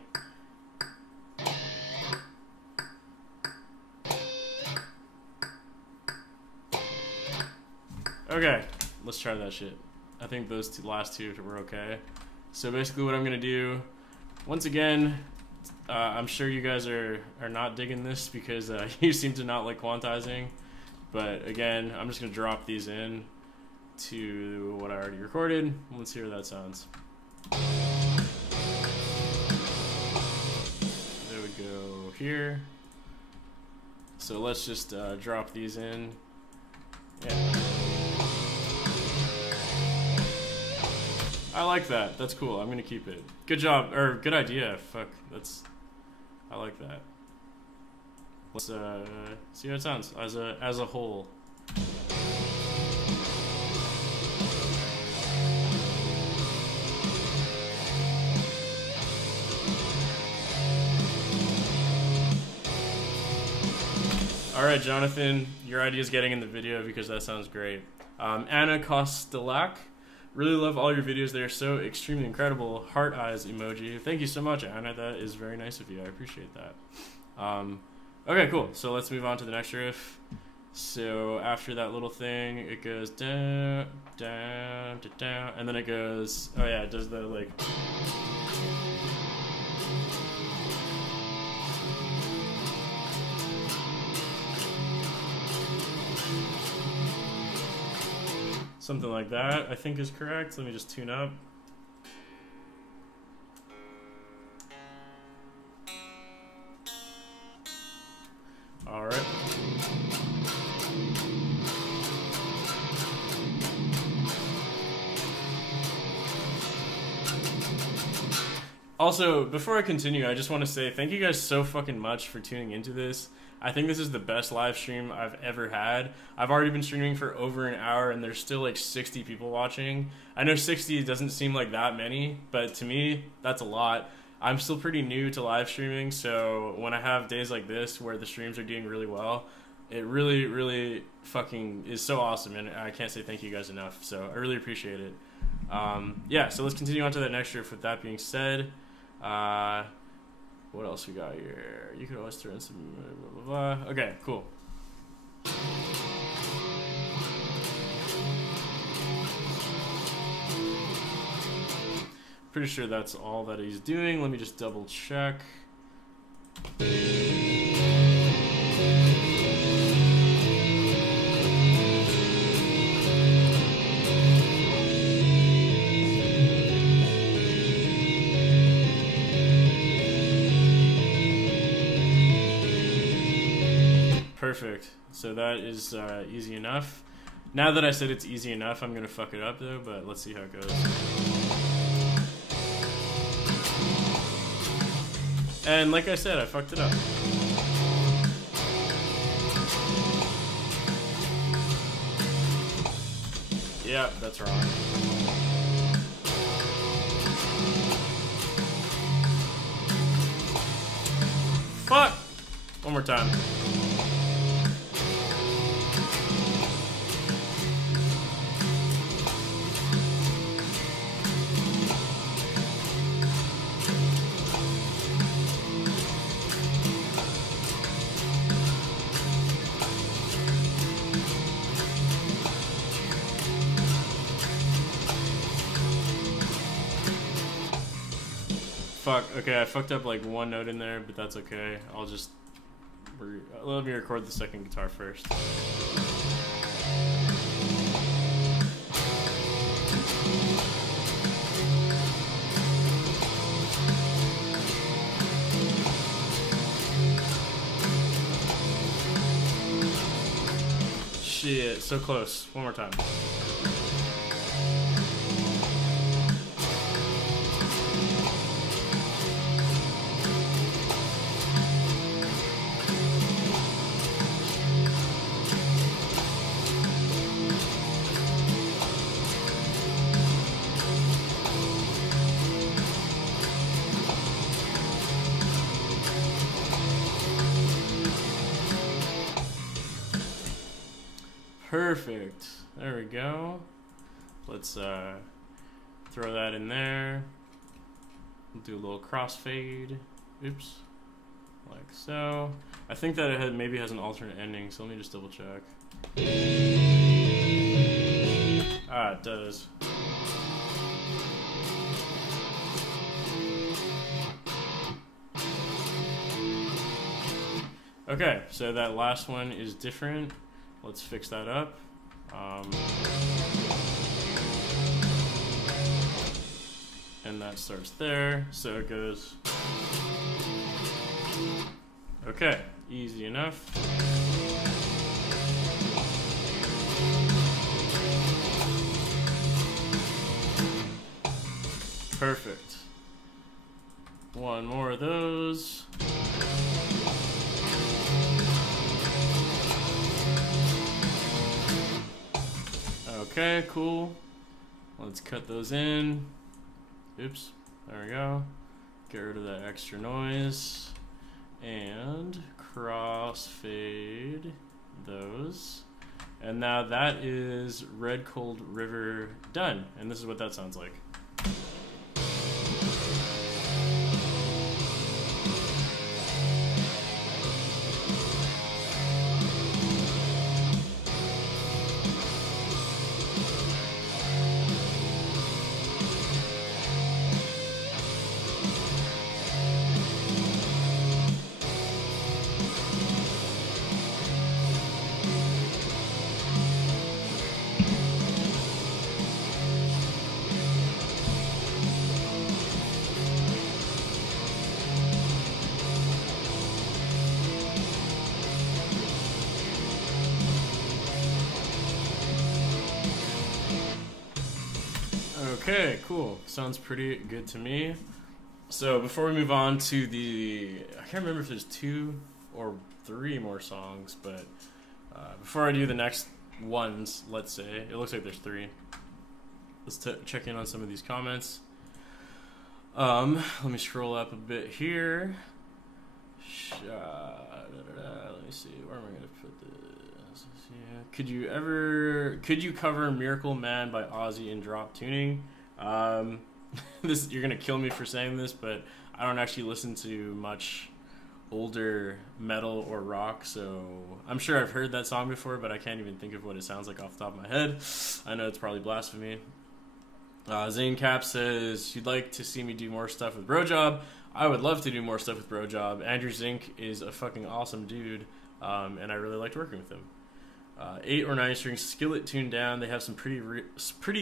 Okay, let's try that shit. I think those last two were okay. So basically what I'm going to do, once again, I'm sure you guys are not digging this because you seem to not like quantizing. But again, I'm just going to drop these in to what I already recorded. Let's hear how that sounds. There we go here. So let's just drop these in. Yeah. I like that. That's cool. I'm gonna keep it. Good job, or good idea. Fuck, I like that. Let's see how it sounds as a whole. All right, Jonathan, your idea is getting in the video because that sounds great. Anna Kostelak. Really love all your videos. They are so extremely incredible. Heart eyes emoji. Thank you so much, Anna. That is very nice of you. I appreciate that. Okay, cool. So let's move on to the next riff. So after that little thing, it goes down, down, down, and then it goes. Oh yeah, it does the like. Something like that, I think is correct. Let me just tune up. All right. Also, before I continue, I just want to say thank you guys so fucking much for tuning into this. I think this is the best live stream I've ever had. I've already been streaming for over an hour and there's still like 60 people watching. I know 60 doesn't seem like that many, but to me, that's a lot. I'm still pretty new to live streaming, so when I have days like this where the streams are doing really well, it really, really fucking is so awesome, and I can't say thank you guys enough, so I really appreciate it. Yeah, so let's continue on to that next riff. With that being said, what else we got here? You could always throw in some blah, blah, blah. Okay, cool. Pretty sure that's all that he's doing. Let me just double check. Perfect. So that is easy enough. Now that I said it's easy enough, I'm going to fuck it up though, but let's see how it goes. And like I said, I fucked it up. Yeah, that's wrong. Fuck! One more time. Fuck, okay, I fucked up like one note in there, but that's okay. I'll just... let me record the second guitar first. Shit, so close. One more time. Perfect. There we go. Let's throw that in there. We'll do a little crossfade. Oops. Like so. I think that it maybe has an alternate ending, so let me just double check. Ah, it does. Okay, so that last one is different. Let's fix that up. And that starts there, so it goes. Okay, easy enough. Perfect. One more of those. Okay, cool. Let's cut those in. Oops, there we go. Get rid of that extra noise. And crossfade those. And now that is Red Cold River done. And this is what that sounds like. Okay, cool. Sounds pretty good to me. So before we move on to the... I can't remember if there's 2 or 3 more songs, but before I do the next ones, let's say, it looks like there's 3. Let's check in on some of these comments. Let me scroll up a bit here. Let me see, where am I going to put this? Yeah. Could you cover Miracle Man by Ozzy in drop tuning? You're gonna kill me for saying this, but I don't actually listen to much older metal or rock, so I'm sure I've heard that song before, but I can't even think of what it sounds like off the top of my head. I know it's probably blasphemy. Zane Cap says, you'd like to see me do more stuff with Brojob. I would love to do more stuff with Brojob. Andrew Zink is a fucking awesome dude, and I really liked working with him. 8 or 9 string Skillet tuned down. They have some pretty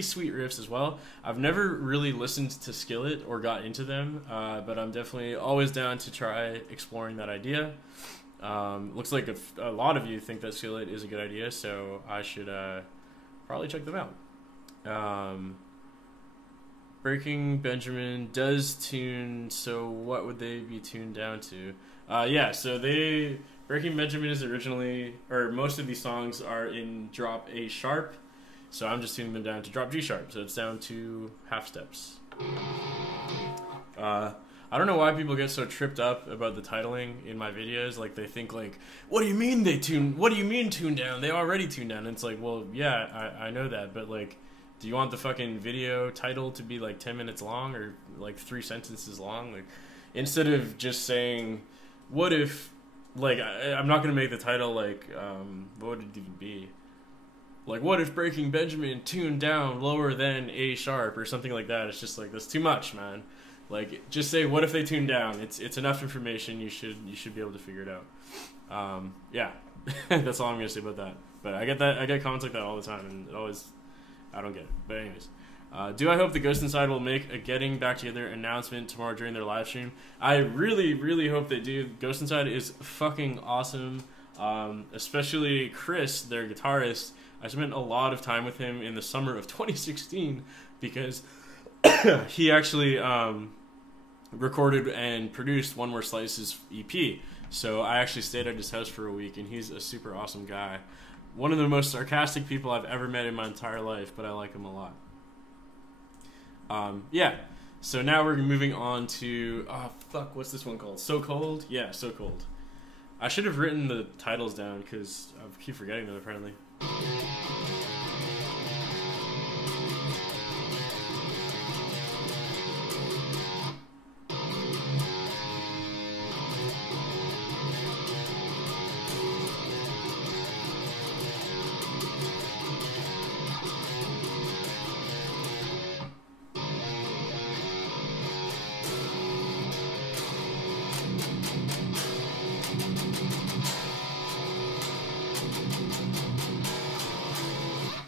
sweet riffs as well. I've never really listened to Skillet or got into them, but I'm definitely always down to try exploring that idea. Looks like a lot of you think that Skillet is a good idea, so I should probably check them out. Breaking Benjamin does tune, so what would they be tuned down to? Yeah, so Breaking Benjamin is originally, or most of these songs are in drop A sharp, so I'm just tuning them down to drop G sharp, so it's down to half steps. I don't know why people get so tripped up about the titling in my videos. Like, they think, like, what do you mean tune down? They already tuned down. And it's like, well, yeah, I know that, but, like, do you want the fucking video title to be, like, 10 minutes long or, like, 3 sentences long? Like, instead of just saying, what if... Like, I'm not going to make the title, like, what would it even be? Like, what if Breaking Benjamin tuned down lower than A sharp or something like that? It's just like, that's too much, man. Like, just say, what if they tuned down? It's enough information. You should be able to figure it out. Yeah, that's all I'm going to say about that. But I get comments like that all the time, and I don't get it. But anyways. Do I hope the Ghost Inside will make a Getting Back Together announcement tomorrow during their live stream? I really, really hope they do. Ghost Inside is fucking awesome. Especially Chris, their guitarist. I spent a lot of time with him in the summer of 2016 because he actually recorded and produced One More Slice's EP. So I actually stayed at his house for a week, and he's a super awesome guy. One of the most sarcastic people I've ever met in my entire life, but I like him a lot. Yeah, so now we're moving on to, what's this one called? So Cold? Yeah, So Cold. I should have written the titles down because I keep forgetting them apparently.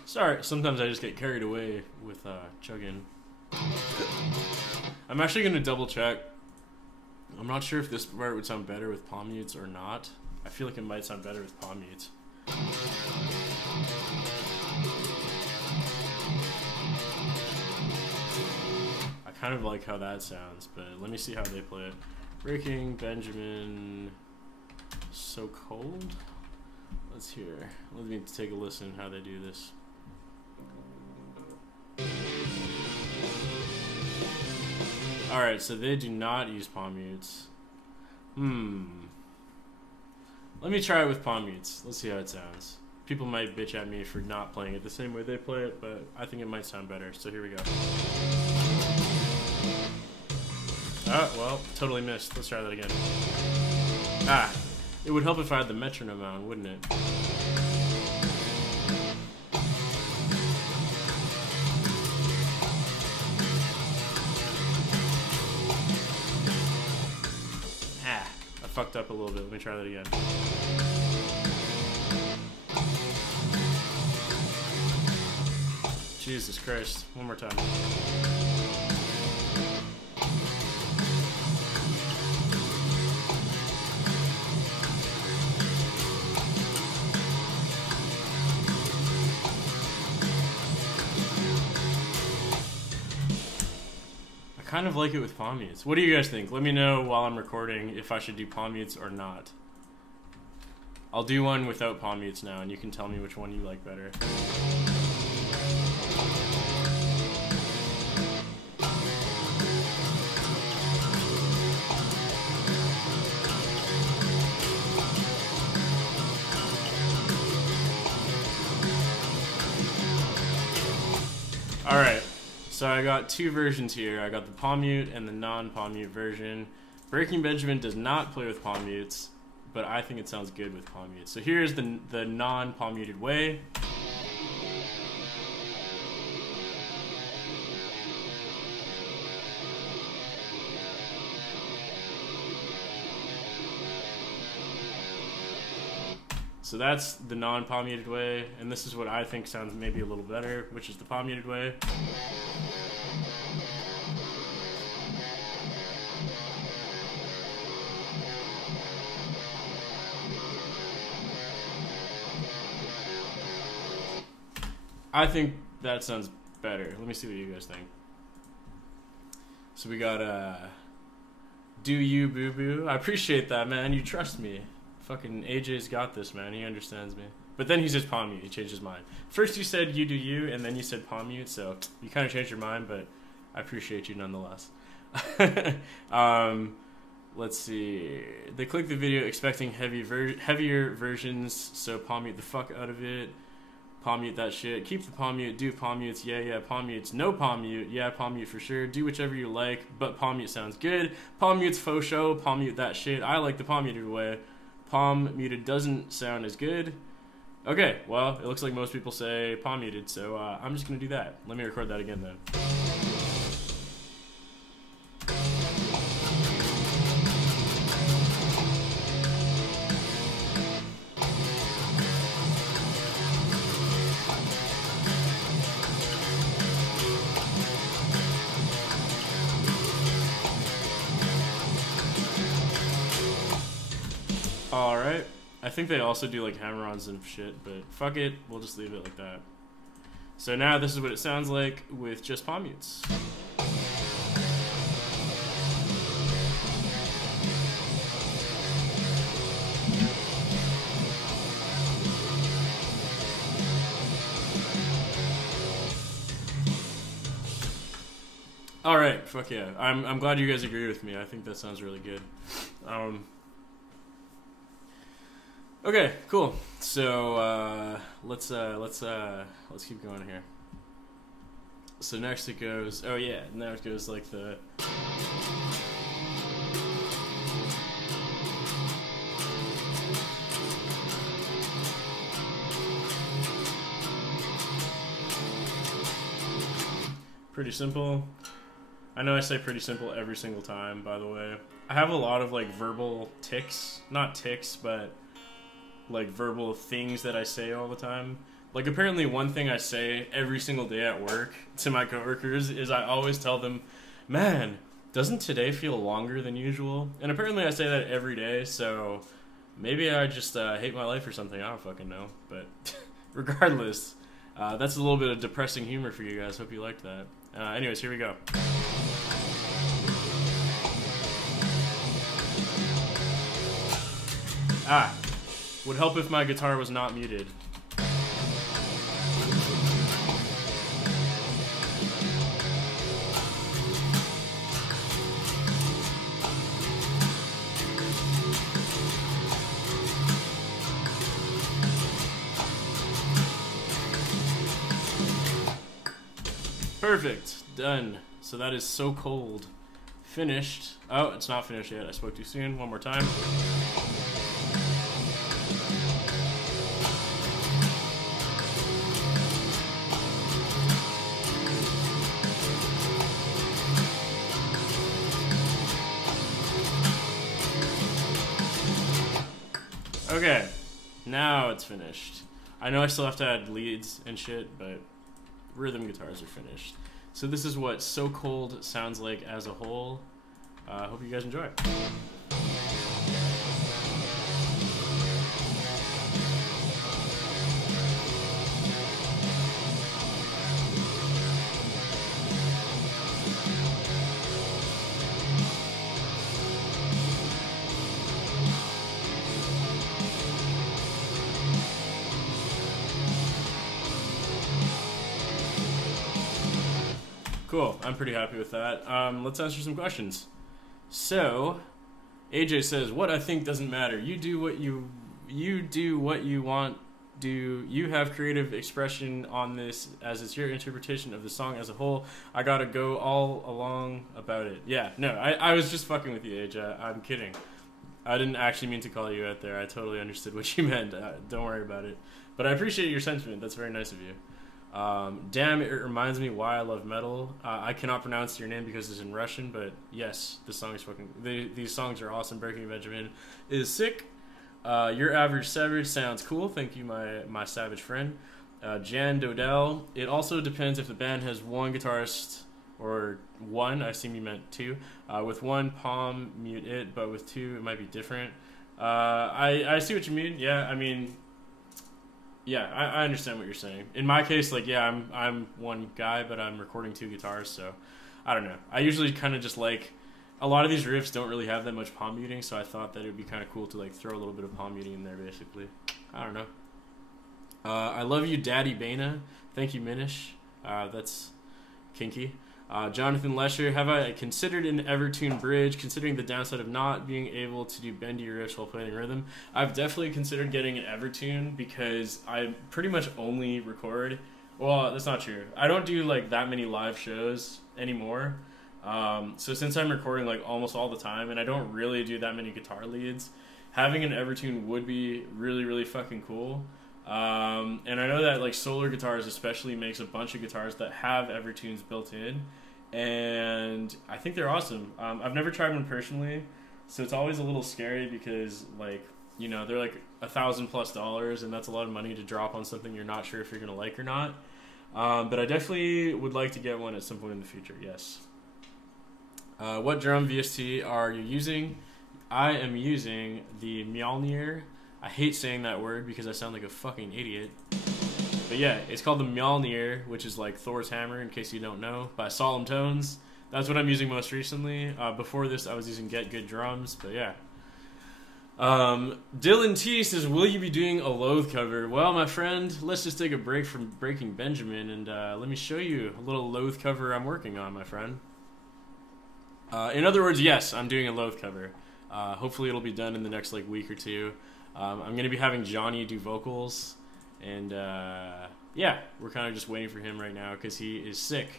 Sorry, sometimes I just get carried away with chugging. I'm actually going to double check. I'm not sure if this part would sound better with palm mutes or not. I feel like it might sound better with palm mutes. I kind of like how that sounds, but let me see how they play it. Breaking Benjamin, So Cold. Let's hear. Let me take a listen how they do this. Alright, so they do not use palm mutes. Let me try it with palm mutes. Let's see how it sounds. People might bitch at me for not playing it the same way they play it, but I think it might sound better. So here we go. Ah, well, totally missed. Let's try that again. Ah, it would help if I had the metronome on, wouldn't it? Fucked up a little bit. Let me try that again. Jesus Christ. One more time. Kind of like it with palm mutes. What do you guys think? Let me know while I'm recording if I should do palm mutes or not. I'll do one without palm mutes now, and you can tell me which one you like better. Alright. So I got 2 versions here. I got the palm mute and the non-palm mute version. Breaking Benjamin does not play with palm mutes, but I think it sounds good with palm mutes. So here's the non-palm muted way. So that's the non-palm muted way, and this is what I think sounds maybe a little better, which is the palm muted way. I think that sounds better. Let me see what you guys think. So we got Do You Boo Boo. I appreciate that, man. You trust me. Fucking AJ's got this, man. He understands me. But then he says palm mute. He changed his mind. First you said you do you, and then you said palm mute. So you kind of changed your mind, but I appreciate you nonetheless. Let's see. They clicked the video expecting heavier versions, so palm mute the fuck out of it. Palm mute that shit. Keep the palm mute. Do palm mutes. Yeah, palm mutes. No palm mute. Yeah, palm mute for sure. Do whichever you like, but palm mute sounds good. Palm mute's faux show. Palm mute that shit. I like the palm muted way. Palm muted doesn't sound as good. Okay, well, it looks like most people say palm muted, so I'm just going to do that. Let me record that again then. Alright, I think they also do like hammer-ons and shit, but fuck it, we'll just leave it like that. So now this is what it sounds like with just palm mutes. Alright, fuck yeah. I'm glad you guys agree with me. I think that sounds really good. Okay, cool. So let's keep going here. So next it goes. Oh yeah, now it goes like the. Pretty simple. I know I say pretty simple every single time, by the way. I have a lot of like verbal tics, not tics, but like verbal things that I say all the time. Like apparently one thing I say every single day at work to my coworkers is I always tell them, man, doesn't today feel longer than usual? And apparently I say that every day, so maybe I just hate my life or something. I don't fucking know. But regardless, that's a little bit of depressing humor for you guys. Hope you liked that. Anyways, here we go. Would help if my guitar was not muted. Perfect. Done. So that is So Cold. Finished. Oh, it's not finished yet. I spoke too soon. One more time. Okay, now it's finished. I know I still have to add leads and shit, but rhythm guitars are finished. So this is what So Cold sounds like as a whole. Hope you guys enjoy. Cool, I'm pretty happy with that. Let's answer some questions. So, AJ says, what I think doesn't matter. You do what you want. Do you have creative expression on this as it's your interpretation of the song as a whole? I gotta go all along about it. Yeah, no, I was just fucking with you, AJ. I'm kidding. I didn't actually mean to call you out there. I totally understood what you meant. Don't worry about it. But I appreciate your sentiment. That's very nice of you. Damn, it reminds me why I love metal. I cannot pronounce your name because it's in Russian, but yes, this song is fucking. These songs are awesome. Breaking Benjamin is sick. Your Average Savage sounds cool. Thank you, my savage friend. Jan Dodell. It also depends if the band has one guitarist or one. I assume you meant two. With one, palm mute it, but with two, it might be different. I see what you mean. Yeah, I mean, yeah, I understand what you're saying. In my case, like, yeah, I'm one guy, but I'm recording two guitars, so I don't know. I usually kind of just like, a lot of these riffs don't really have that much palm muting, so I thought that it would be kind of cool to like throw a little bit of palm muting in there, basically. I don't know. I love you, Daddy Bana. Thank you, Minish. That's kinky. Jonathan Lesher, have I considered an Evertune bridge, considering the downside of not being able to do bendy riffs while playing rhythm? I've definitely considered getting an Evertune because I pretty much only record. Well, that's not true. I don't do like that many live shows anymore. So since I'm recording like almost all the time and I don't really do that many guitar leads, having an Evertune would be really, really fucking cool. And I know that like Solar Guitars especially makes a bunch of guitars that have Evertunes built in, and I think they're awesome. I've never tried one personally, so it's always a little scary because, like, you know, they're like $1,000+ and that's a lot of money to drop on something you're not sure if you're gonna like or not. But I definitely would like to get one at some point in the future. Yes. What drum VST are you using? I am using the Mjolnir. I hate saying that word because I sound like a fucking idiot. But yeah, it's called the Mjolnir, which is like Thor's hammer, in case you don't know, by Solemn Tones. That's what I'm using most recently. Before this, I was using Get Good Drums, but yeah. Dylan T says, will you be doing a Loathe cover? Well, my friend, let's just take a break from Breaking Benjamin, and let me show you a little Loathe cover I'm working on, my friend. In other words, yes, I'm doing a Loathe cover. Hopefully it'll be done in the next like week or two. I'm going to be having Johnny do vocals, and yeah, we're kind of just waiting for him right now because he is sick.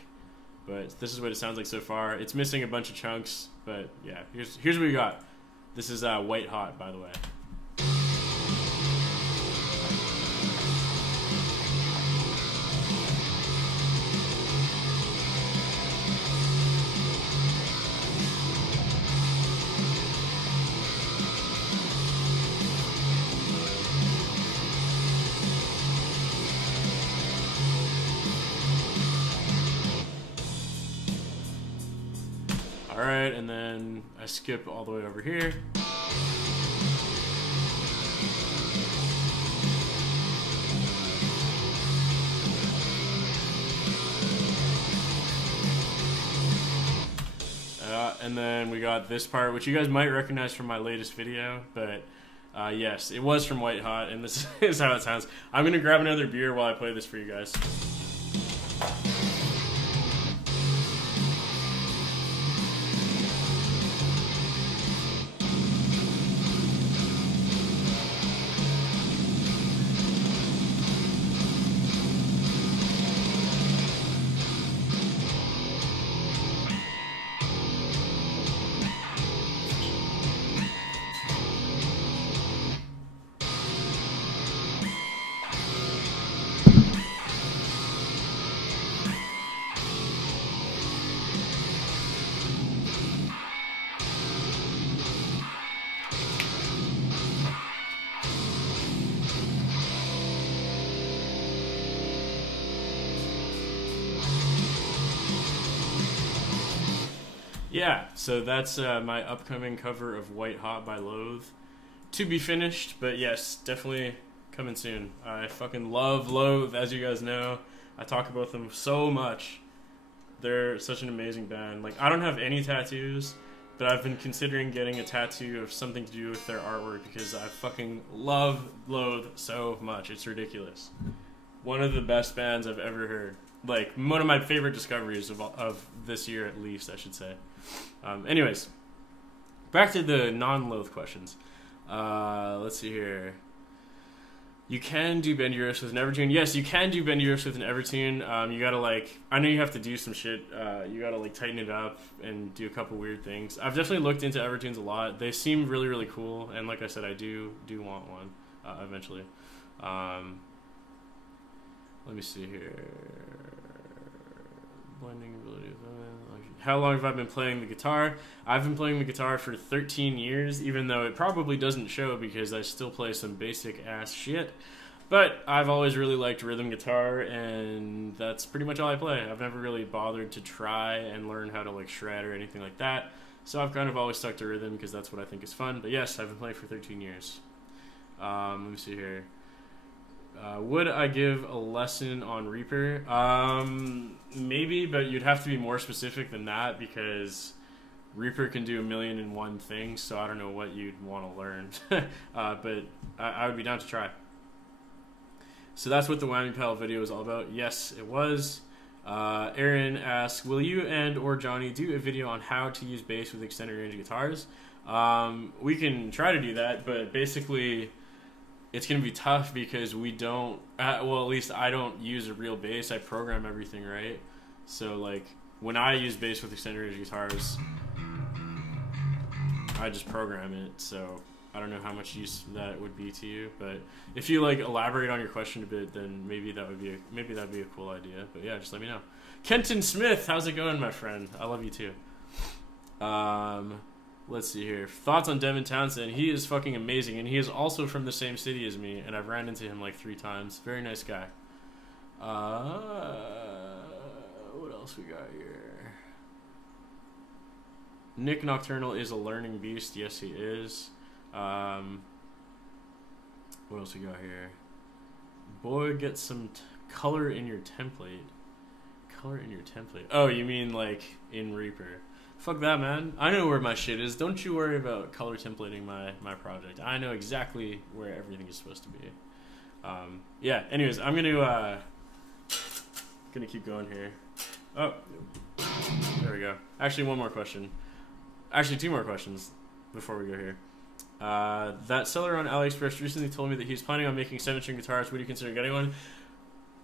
But this is what it sounds like so far. It's missing a bunch of chunks, but yeah, here's what we got. This is White Hot, by the way. Alright, and then I skip all the way over here. And then we got this part, which you guys might recognize from my latest video, but yes, it was from White Hot, and this is how it sounds. I'm going to grab another beer while I play this for you guys. Yeah, so that's my upcoming cover of White Hot by Loathe. To be finished, but yes, definitely coming soon. I fucking love Loathe, as you guys know. I talk about them so much. They're such an amazing band. Like, I don't have any tattoos, but I've been considering getting a tattoo of something to do with their artwork because I fucking love Loathe so much. It's ridiculous. One of the best bands I've ever heard. Like, one of my favorite discoveries of this year, at least, I should say. Anyways, back to the non-Loathe questions. Let's see here. You can do bendy riffs with an Evertune. Yes, you can do bendy riffs with an Evertune. You gotta, like, I know you have to do some shit. You gotta, like, tighten it up and do a couple weird things. I've definitely looked into Evertunes a lot. They seem really, really cool. And like I said, I do want one eventually. Let me see here. Blending ability. How long have I been playing the guitar? I've been playing the guitar for 13 years, even though it probably doesn't show because I still play some basic ass shit. But I've always really liked rhythm guitar, and that's pretty much all I play. I've never really bothered to try and learn how to like shred or anything like that. So I've kind of always stuck to rhythm because that's what I think is fun. But yes, I've been playing for 13 years. Let me see here. Would I give a lesson on Reaper? Maybe, but you'd have to be more specific than that because Reaper can do 1,000,001 things, so I don't know what you'd want to learn. But I would be down to try. So that's what the Whammy Pal video is all about. Yes, it was. Aaron asks, will you and or Johnny do a video on how to use bass with extended range guitars? We can try to do that, but basically it's going to be tough because we don't, well, at least I don't use a real bass. I program everything, right? So like when I use bass with extended range guitars, I just program it. So I don't know how much use that would be to you, but if you like elaborate on your question a bit, then maybe that would be a cool idea. But yeah, just let me know. Kenton Smith, how's it going, my friend? I love you too. Let's see here. Thoughts on Devin Townsend? He is fucking amazing, and he is also from the same city as me, and I've ran into him like 3 times. Very nice guy. What else we got here? Nick Nocturnal is a learning beast. Yes, he is. What else we got here? Boy, get some color in your template. Color in your template. Oh, you mean like in Reaper? Fuck that, man. I know where my shit is. Don't you worry about color templating my project. I know exactly where everything is supposed to be. Yeah. Anyways, I'm gonna keep going here. Oh, there we go. Actually, one more question. Actually, 2 more questions before we go here. That seller on AliExpress recently told me that he's planning on making 7-string guitars. Would you consider getting one?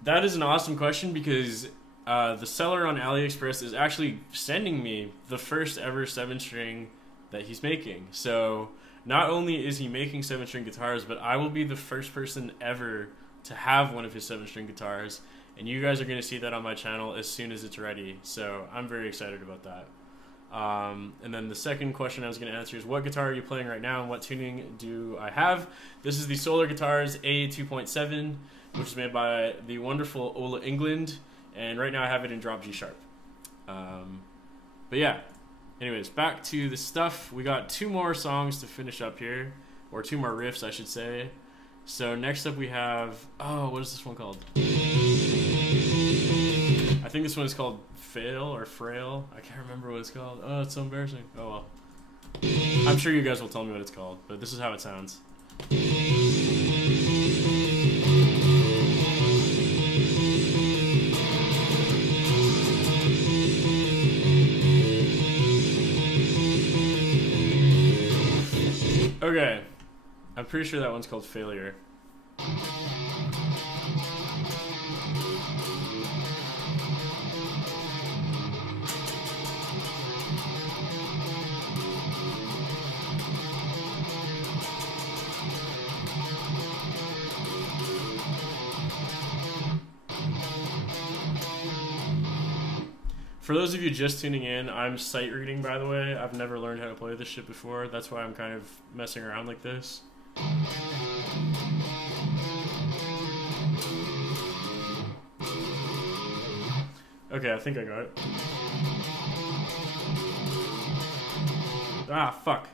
That is an awesome question because the seller on AliExpress is actually sending me the first ever 7-string that he's making. So not only is he making 7-string guitars, but I will be the first person ever to have one of his 7-string guitars. And you guys are going to see that on my channel as soon as it's ready. So I'm very excited about that. And then the second question I was going to answer is, what guitar are you playing right now and what tuning do I have? This is the Solar Guitars A2.7, which is made by the wonderful Ola England, and right now I have it in drop G sharp. But yeah, anyways, back to the stuff. We got 2 more songs to finish up here, or 2 more riffs I should say. So next up we have, oh, what is this one called? I think this one is called Fail or Frail. I can't remember what it's called. Oh, it's so embarrassing. Oh well. I'm sure you guys will tell me what it's called, but this is how it sounds. Okay. I'm pretty sure that one's called Failure. For those of you just tuning in, I'm sight reading, by the way. I've never learned how to play this shit before. That's why I'm kind of messing around like this. Okay, I think I got it. Ah, fuck.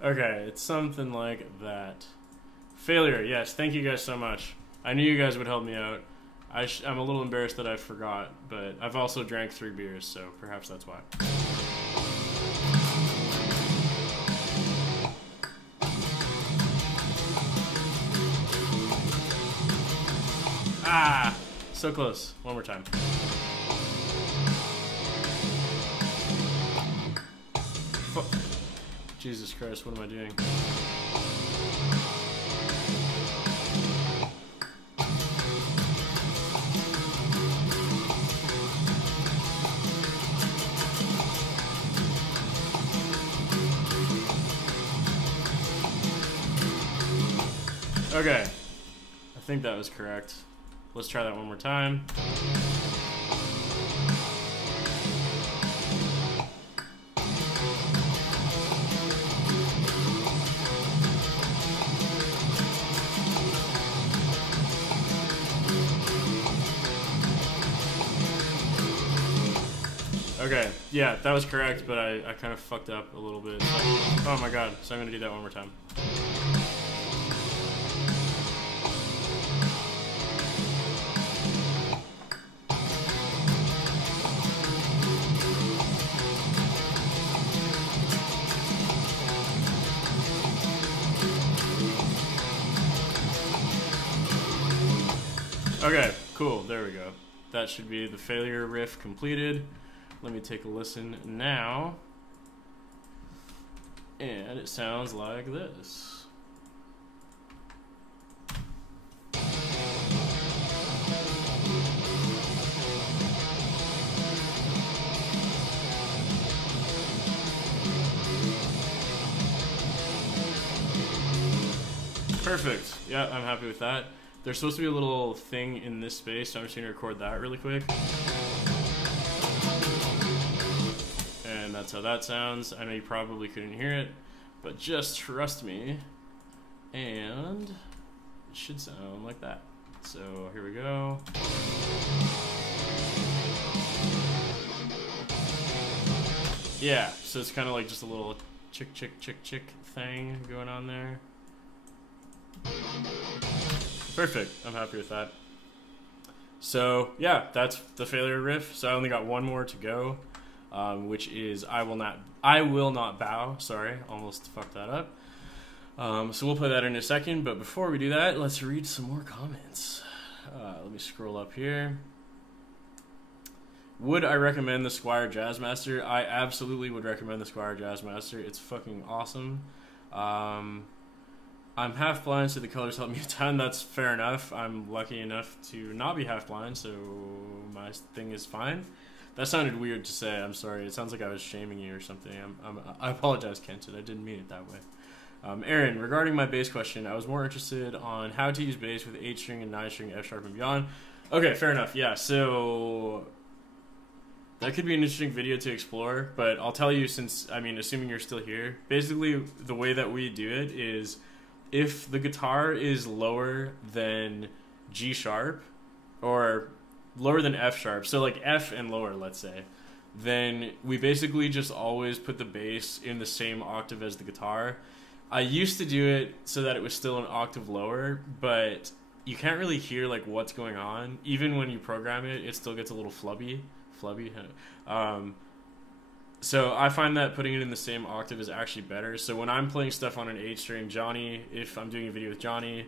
Okay, it's something like that. Failure, yes, thank you guys so much. I knew you guys would help me out. I'm a little embarrassed that I forgot, but I've also drank 3 beers, so perhaps that's why. Ah, so close. One more time. Jesus Christ, what am I doing? Okay. I think that was correct. Let's try that one more time. Okay, yeah, that was correct, but I kind of fucked up a little bit. Oh my god, so I'm gonna do that one more time. Okay, cool, there we go. That should be the failure riff completed. Let me take a listen now. And it sounds like this. Perfect. Yeah, I'm happy with that. There's supposed to be a little thing in this space, so I'm just going to record that really quick. And that's how that sounds. I know you probably couldn't hear it, but just trust me. And it should sound like that. So here we go. Yeah, so it's kind of like just a little chick, chick, chick, chick thing going on there. Perfect. I'm happy with that. So yeah, that's the failure riff. So I only got one more to go, which is I will not bow. Sorry, almost fucked that up. So we'll play that in a second. But before we do that, let's read some more comments. Let me scroll up here. Would I recommend the Squier Jazzmaster? I absolutely would recommend the Squier Jazzmaster. It's fucking awesome. I'm half blind, so the colors help me a ton. That's fair enough. I'm lucky enough to not be half blind, so my thing is fine. That sounded weird to say. I'm sorry. It sounds like I was shaming you or something. I apologize, Kenton. I didn't mean it that way. Aaron, regarding my bass question, I was more interested on how to use bass with 8-string and 9-string, F sharp and beyond. Okay, fair enough. Yeah, so that could be an interesting video to explore, but I'll tell you since, I mean, assuming you're still here, basically the way that we do it is if the guitar is lower than G sharp or lower than F sharp, so like F and lower, let's say, then we basically just always put the bass in the same octave as the guitar. I used to do it so that it was still an octave lower, but you can't really hear like what's going on. Even when you program it, it still gets a little flubby. So I find that putting it in the same octave is actually better. So when I'm playing stuff on an 8-string, Johnny, if I'm doing a video with Johnny,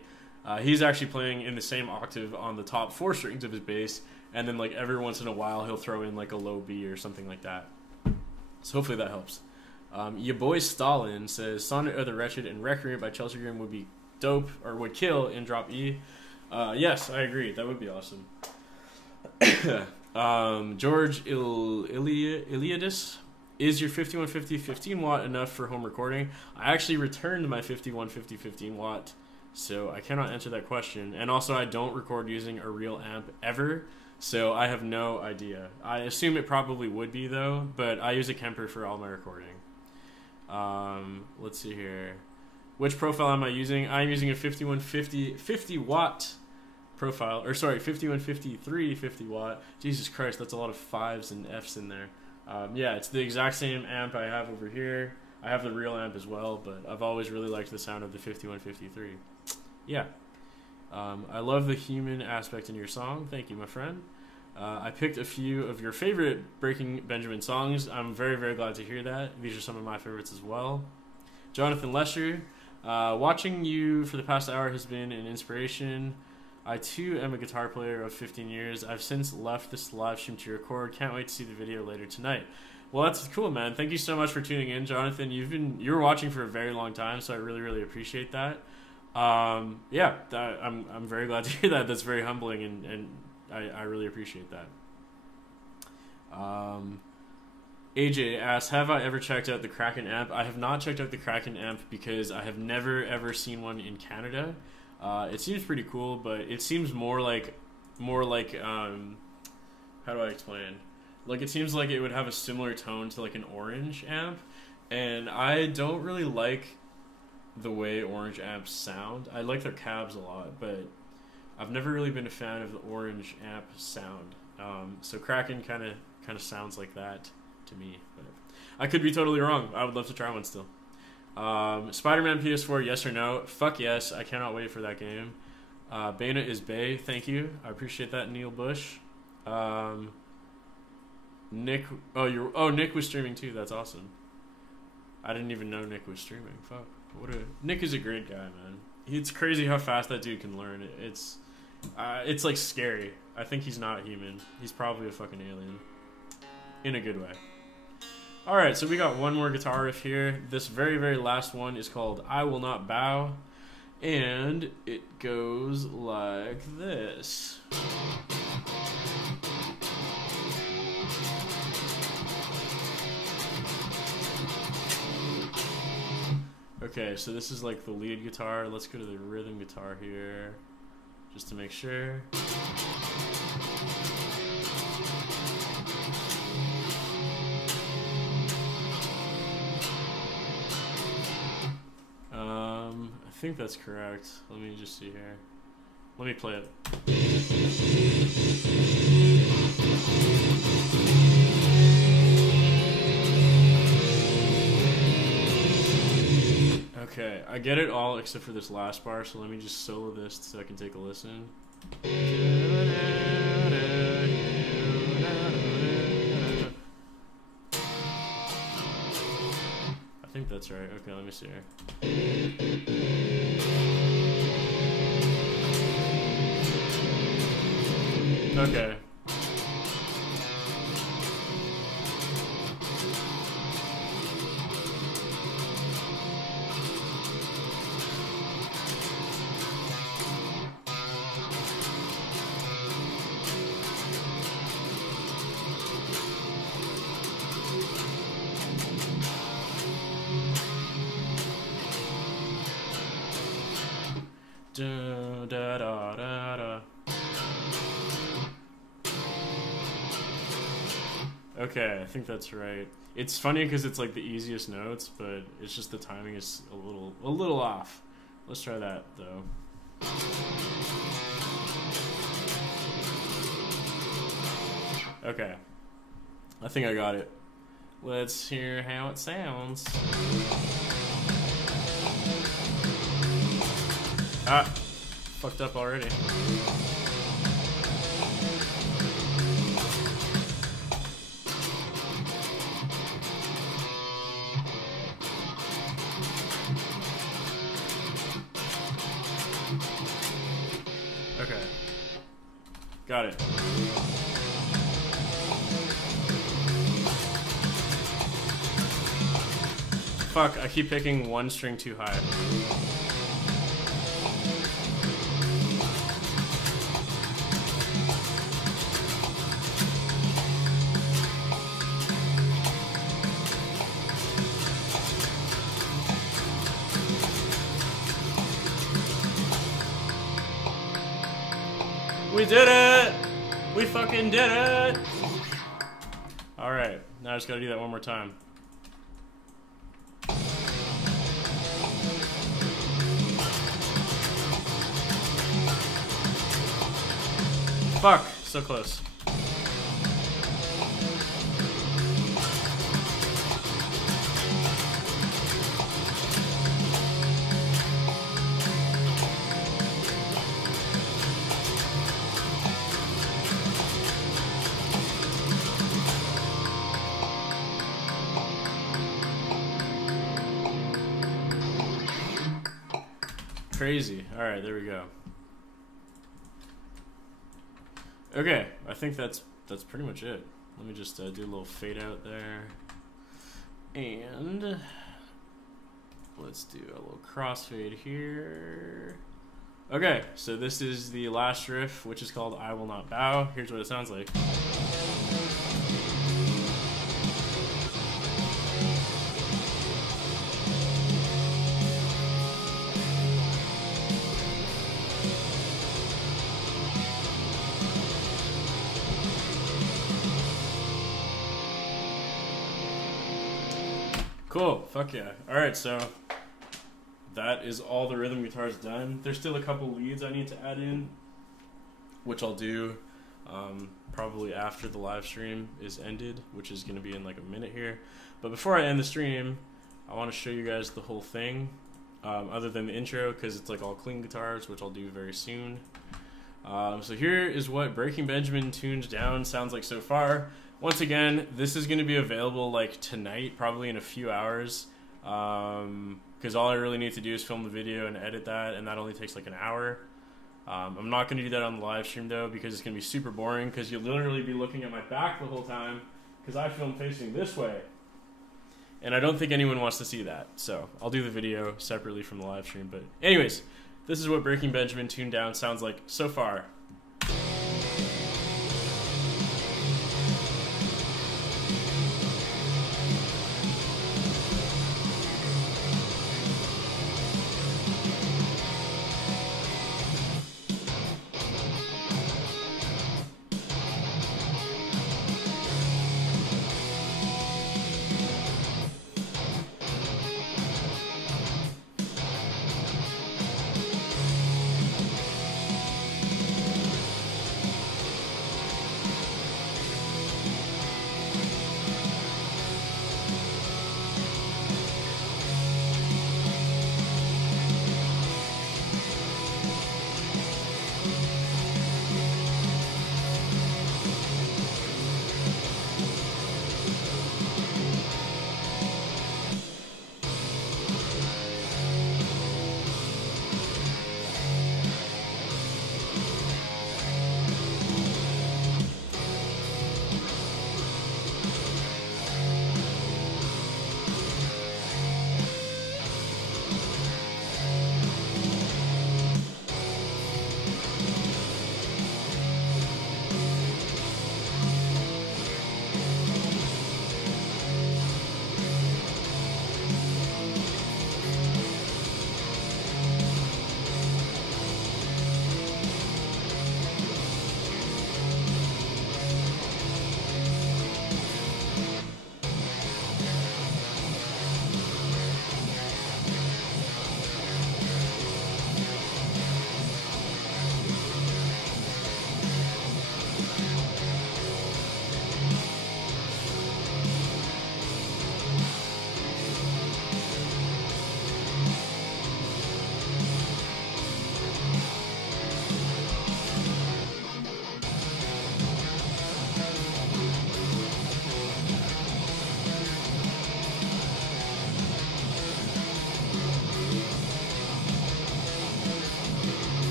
he's actually playing in the same octave on the top 4 strings of his bass, and then like every once in a while he'll throw in like a low B or something like that. So hopefully that helps. Your boy Stalin says Sonnet of the Wretched and Recreant by Chelsea Grim would be dope, or would kill in drop E. Yes, I agree. That would be awesome. George Iliadis, is your 5150 15 watt enough for home recording? I actually returned my 5150 15 watt, so I cannot answer that question. And also I don't record using a real amp ever, so I have no idea. I assume it probably would be though, but I use a Kemper for all my recording. Let's see here. Which profile am I using? I'm using a 5150 50 watt profile, or sorry, 5153 50 watt. Jesus Christ, that's a lot of 5s and Fs in there. Yeah, it's the exact same amp I have over here. I have the real amp as well, but I've always really liked the sound of the 5153. Yeah. I love the human aspect in your song. Thank you, my friend. I picked a few of your favorite Breaking Benjamin songs. I'm very, very glad to hear that. These are some of my favorites as well. Jonathan Lesher, watching you for the past hour has been an inspiration. I too am a guitar player of 15 years. I've since left this live stream to record. Can't wait to see the video later tonight. Well, that's cool, man. Thank you so much for tuning in, Jonathan. You were watching for a very long time, so I really, really appreciate that. Yeah, I'm very glad to hear that. That's very humbling, and I really appreciate that. AJ asks, have I ever checked out the Kraken amp? I have not checked out the Kraken amp because I have never ever seen one in Canada. It seems pretty cool, but it seems more like how do I explain? Like, it seems like it would have a similar tone to like an Orange amp, and I don't really like the way Orange amps sound. I like their cabs a lot, but I've never really been a fan of the Orange amp sound. So Kraken kind of sounds like that to me, but I could be totally wrong. I would love to try one still. Spider-Man PS4, yes or no? Fuck yes. I cannot wait for that game. Bana is Bay. Thank you. I appreciate that, Neil Bush. Nick. Nick was streaming too. That's awesome. I didn't even know Nick was streaming. Fuck. Nick is a great guy, man. It's crazy how fast that dude can learn. It's like scary. I think he's not human. He's probably a fucking alien. In a good way. Alright, so we got one more guitar riff here. This very, very last one is called I Will Not Bow. And it goes like this. Okay, so this is like the lead guitar. Let's go to the rhythm guitar here, just to make sure. I think that's correct. Let me just see here. Let me play it. Okay, I get it all except for this last bar, so let me just solo this so I can take a listen. I think that's right. Okay, let me see here. Okay. Da, da, da, da, da. Okay, I think that's right. It's funny because it's like the easiest notes, but it's just the timing is a little off. Let's try that though. Okay, I think I got it. Let's hear how it sounds. Ah, fucked up already. Okay. Got it. Fuck, I keep picking one string too high. We did it! We fucking did it! Alright, now I just gotta do that one more time. Fuck, so close. Crazy. Alright, there we go. Okay, I think that's pretty much it. Let me just do a little fade out there. And let's do a little crossfade here. Okay, so this is the last riff, which is called I Will Not Bow. Here's what it sounds like. Cool. Fuck yeah. All right, so that is all the rhythm guitars done. There's still a couple leads I need to add in, which I'll do probably after the live stream is ended, which is going to be in like a minute here. But before I end the stream, I want to show you guys the whole thing, other than the intro, because it's like all clean guitars, which I'll do very soon. So here is what Breaking Benjamin tuned down sounds like so far. Once again, this is going to be available like tonight, probably in a few hours, because all I really need to do is film the video and edit that, and that only takes like an hour. I'm not going to do that on the live stream though, because it's going to be super boring, because you'll literally be looking at my back the whole time, because I film facing this way. And I don't think anyone wants to see that, so I'll do the video separately from the live stream. But anyways, this is what Breaking Benjamin tuned down sounds like so far.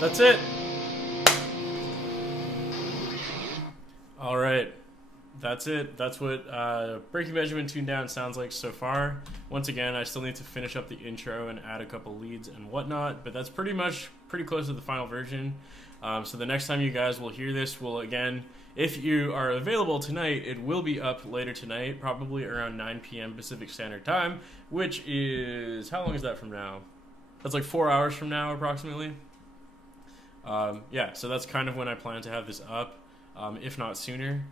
That's it. All right. That's it. That's what Breaking Benjamin tuned down sounds like so far. Once again, I still need to finish up the intro and add a couple leads and whatnot, but that's pretty close to the final version. So the next time you guys will hear this will, again, if you are available tonight, it will be up later tonight, probably around 9 p.m. Pacific Standard Time, which is, how long is that from now? That's like 4 hours from now, approximately. Yeah, so that's kind of when I plan to have this up, if not sooner.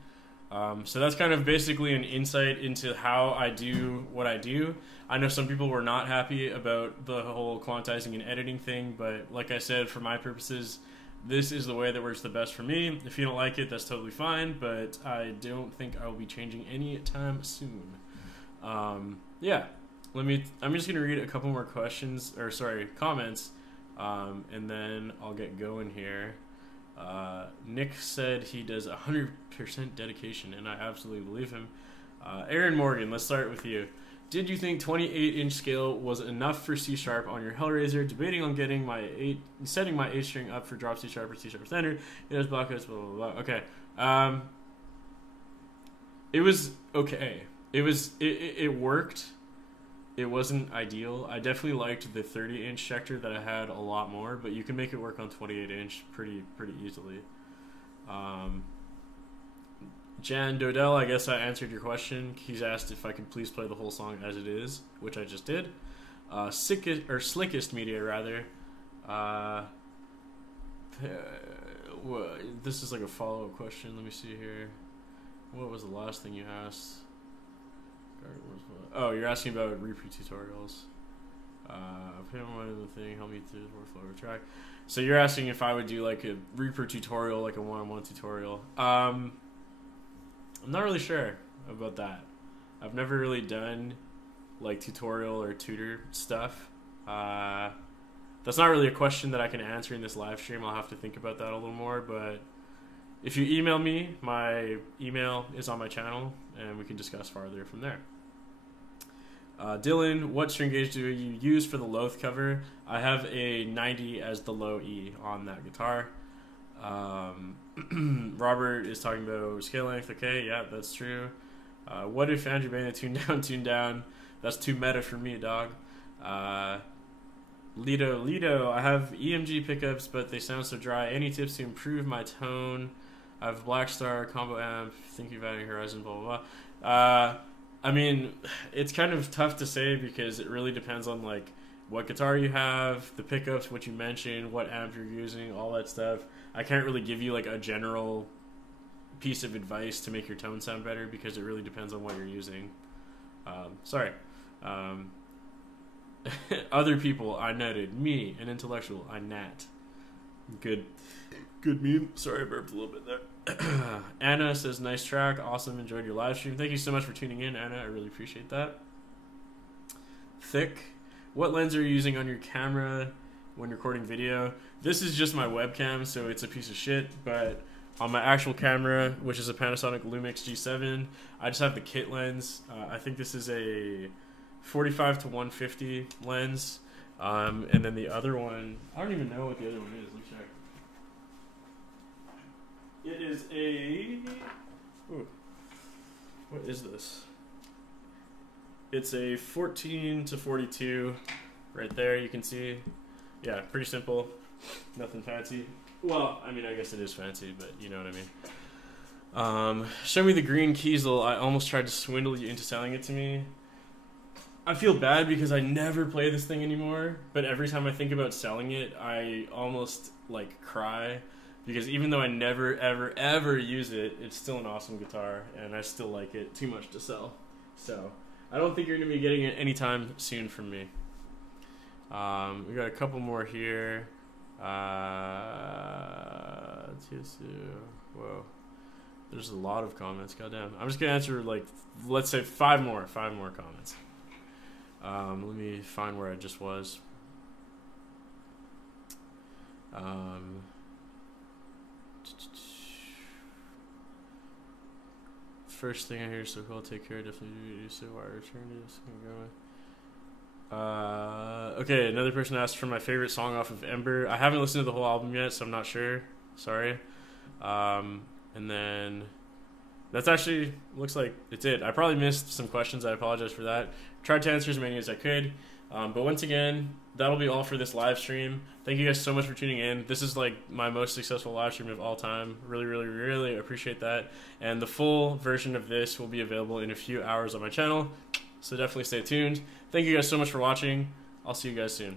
So that's kind of basically an insight into how I do what I do. I know some people were not happy about the whole quantizing and editing thing, but like I said, for my purposes, this is the way that works the best for me. If you don't like it, that's totally fine, but I don't think I will be changing any time soon. Yeah, I'm just gonna read a couple more comments, and then I'll get going here. Nick said he does 100% dedication, and I absolutely believe him. Aaron Morgan, let's start with you. Did you think 28-inch scale was enough for C# on your Hellraiser? Debating on setting my 8 string up for drop C# or C# standard. It has blockouts, blah, blah, blah. Okay. It was okay. It worked. It wasn't ideal. I definitely liked the 30-inch sector that I had a lot more, but you can make it work on 28-inch pretty easily. Jan Dodell, I guess I answered your question. He's asked if I could please play the whole song as it is, which I just did. Slickest Media, rather. This is like a follow-up question. Let me see here. What was the last thing you asked? Oh, you're asking about repeat tutorials. One of the thing, help me through the workflow of a track. So you're asking if I would do like a Reaper tutorial, like a one-on-one tutorial. I'm not really sure about that. I've never really done like tutorial or tutor stuff. That's not really a question that I can answer in this live stream. I'll have to think about that a little more, but if you email me, my email is on my channel, and we can discuss farther from there. Dylan, what string gauge do you use for the Loath cover? I have a 90 as the low E on that guitar. Robert is talking about scale length. Okay, yeah, that's true. What if Andrew Bana tune down? That's too meta for me, dog. Lido, I have EMG pickups, but they sound so dry. Any tips to improve my tone? I have Black Star, combo amp, thinking of adding Horizon, blah, blah, blah. I mean, it's kind of tough to say because it really depends on, like, what guitar you have, the pickups, what you mentioned, what amp you're using, all that stuff. I can't really give you, like, a general piece of advice to make your tone sound better because it really depends on what you're using. Sorry. Other people, I netted. Me, an intellectual, I nat. Good meme. Sorry, I burped a little bit there. Anna says, nice track. Awesome. Enjoyed your live stream. Thank you so much for tuning in, Anna. I really appreciate that. Thick. What lens are you using on your camera when recording video? This is just my webcam, so it's a piece of shit, but on my actual camera, which is a Panasonic Lumix G7, I just have the kit lens. I think this is a 45 to 150 lens. And then the other one, I don't even know what the other one is. Let me check. It is a... Ooh, what is this? It's a 14 to 42 right there, you can see. Yeah, pretty simple. Nothing fancy. Well, I mean, I guess it is fancy, but you know what I mean. Show me the green Kiesel. I almost tried to swindle you into selling it to me. I feel bad because I never play this thing anymore, but every time I think about selling it, I almost, like, cry. Because even though I never, ever, ever use it, it's still an awesome guitar, and I still like it too much to sell. So, I don't think you're going to be getting it anytime soon from me. We got a couple more here. Whoa. There's a lot of comments, goddamn. I'm just going to answer, like, let's say five more comments. Let me find where I just was. First thing I hear, so cool, take care, definitely do so. Why return to this? Okay, another person asked for my favorite song off of Ember. I haven't listened to the whole album yet, so I'm not sure. Sorry. And then that's actually, looks like it's it. I probably missed some questions. I apologize for that. Tried to answer as many as I could. But once again, that'll be all for this live stream. Thank you guys so much for tuning in. This is like my most successful live stream of all time. Really, really, really appreciate that. And the full version of this will be available in a few hours on my channel. So definitely stay tuned. Thank you guys so much for watching. I'll see you guys soon.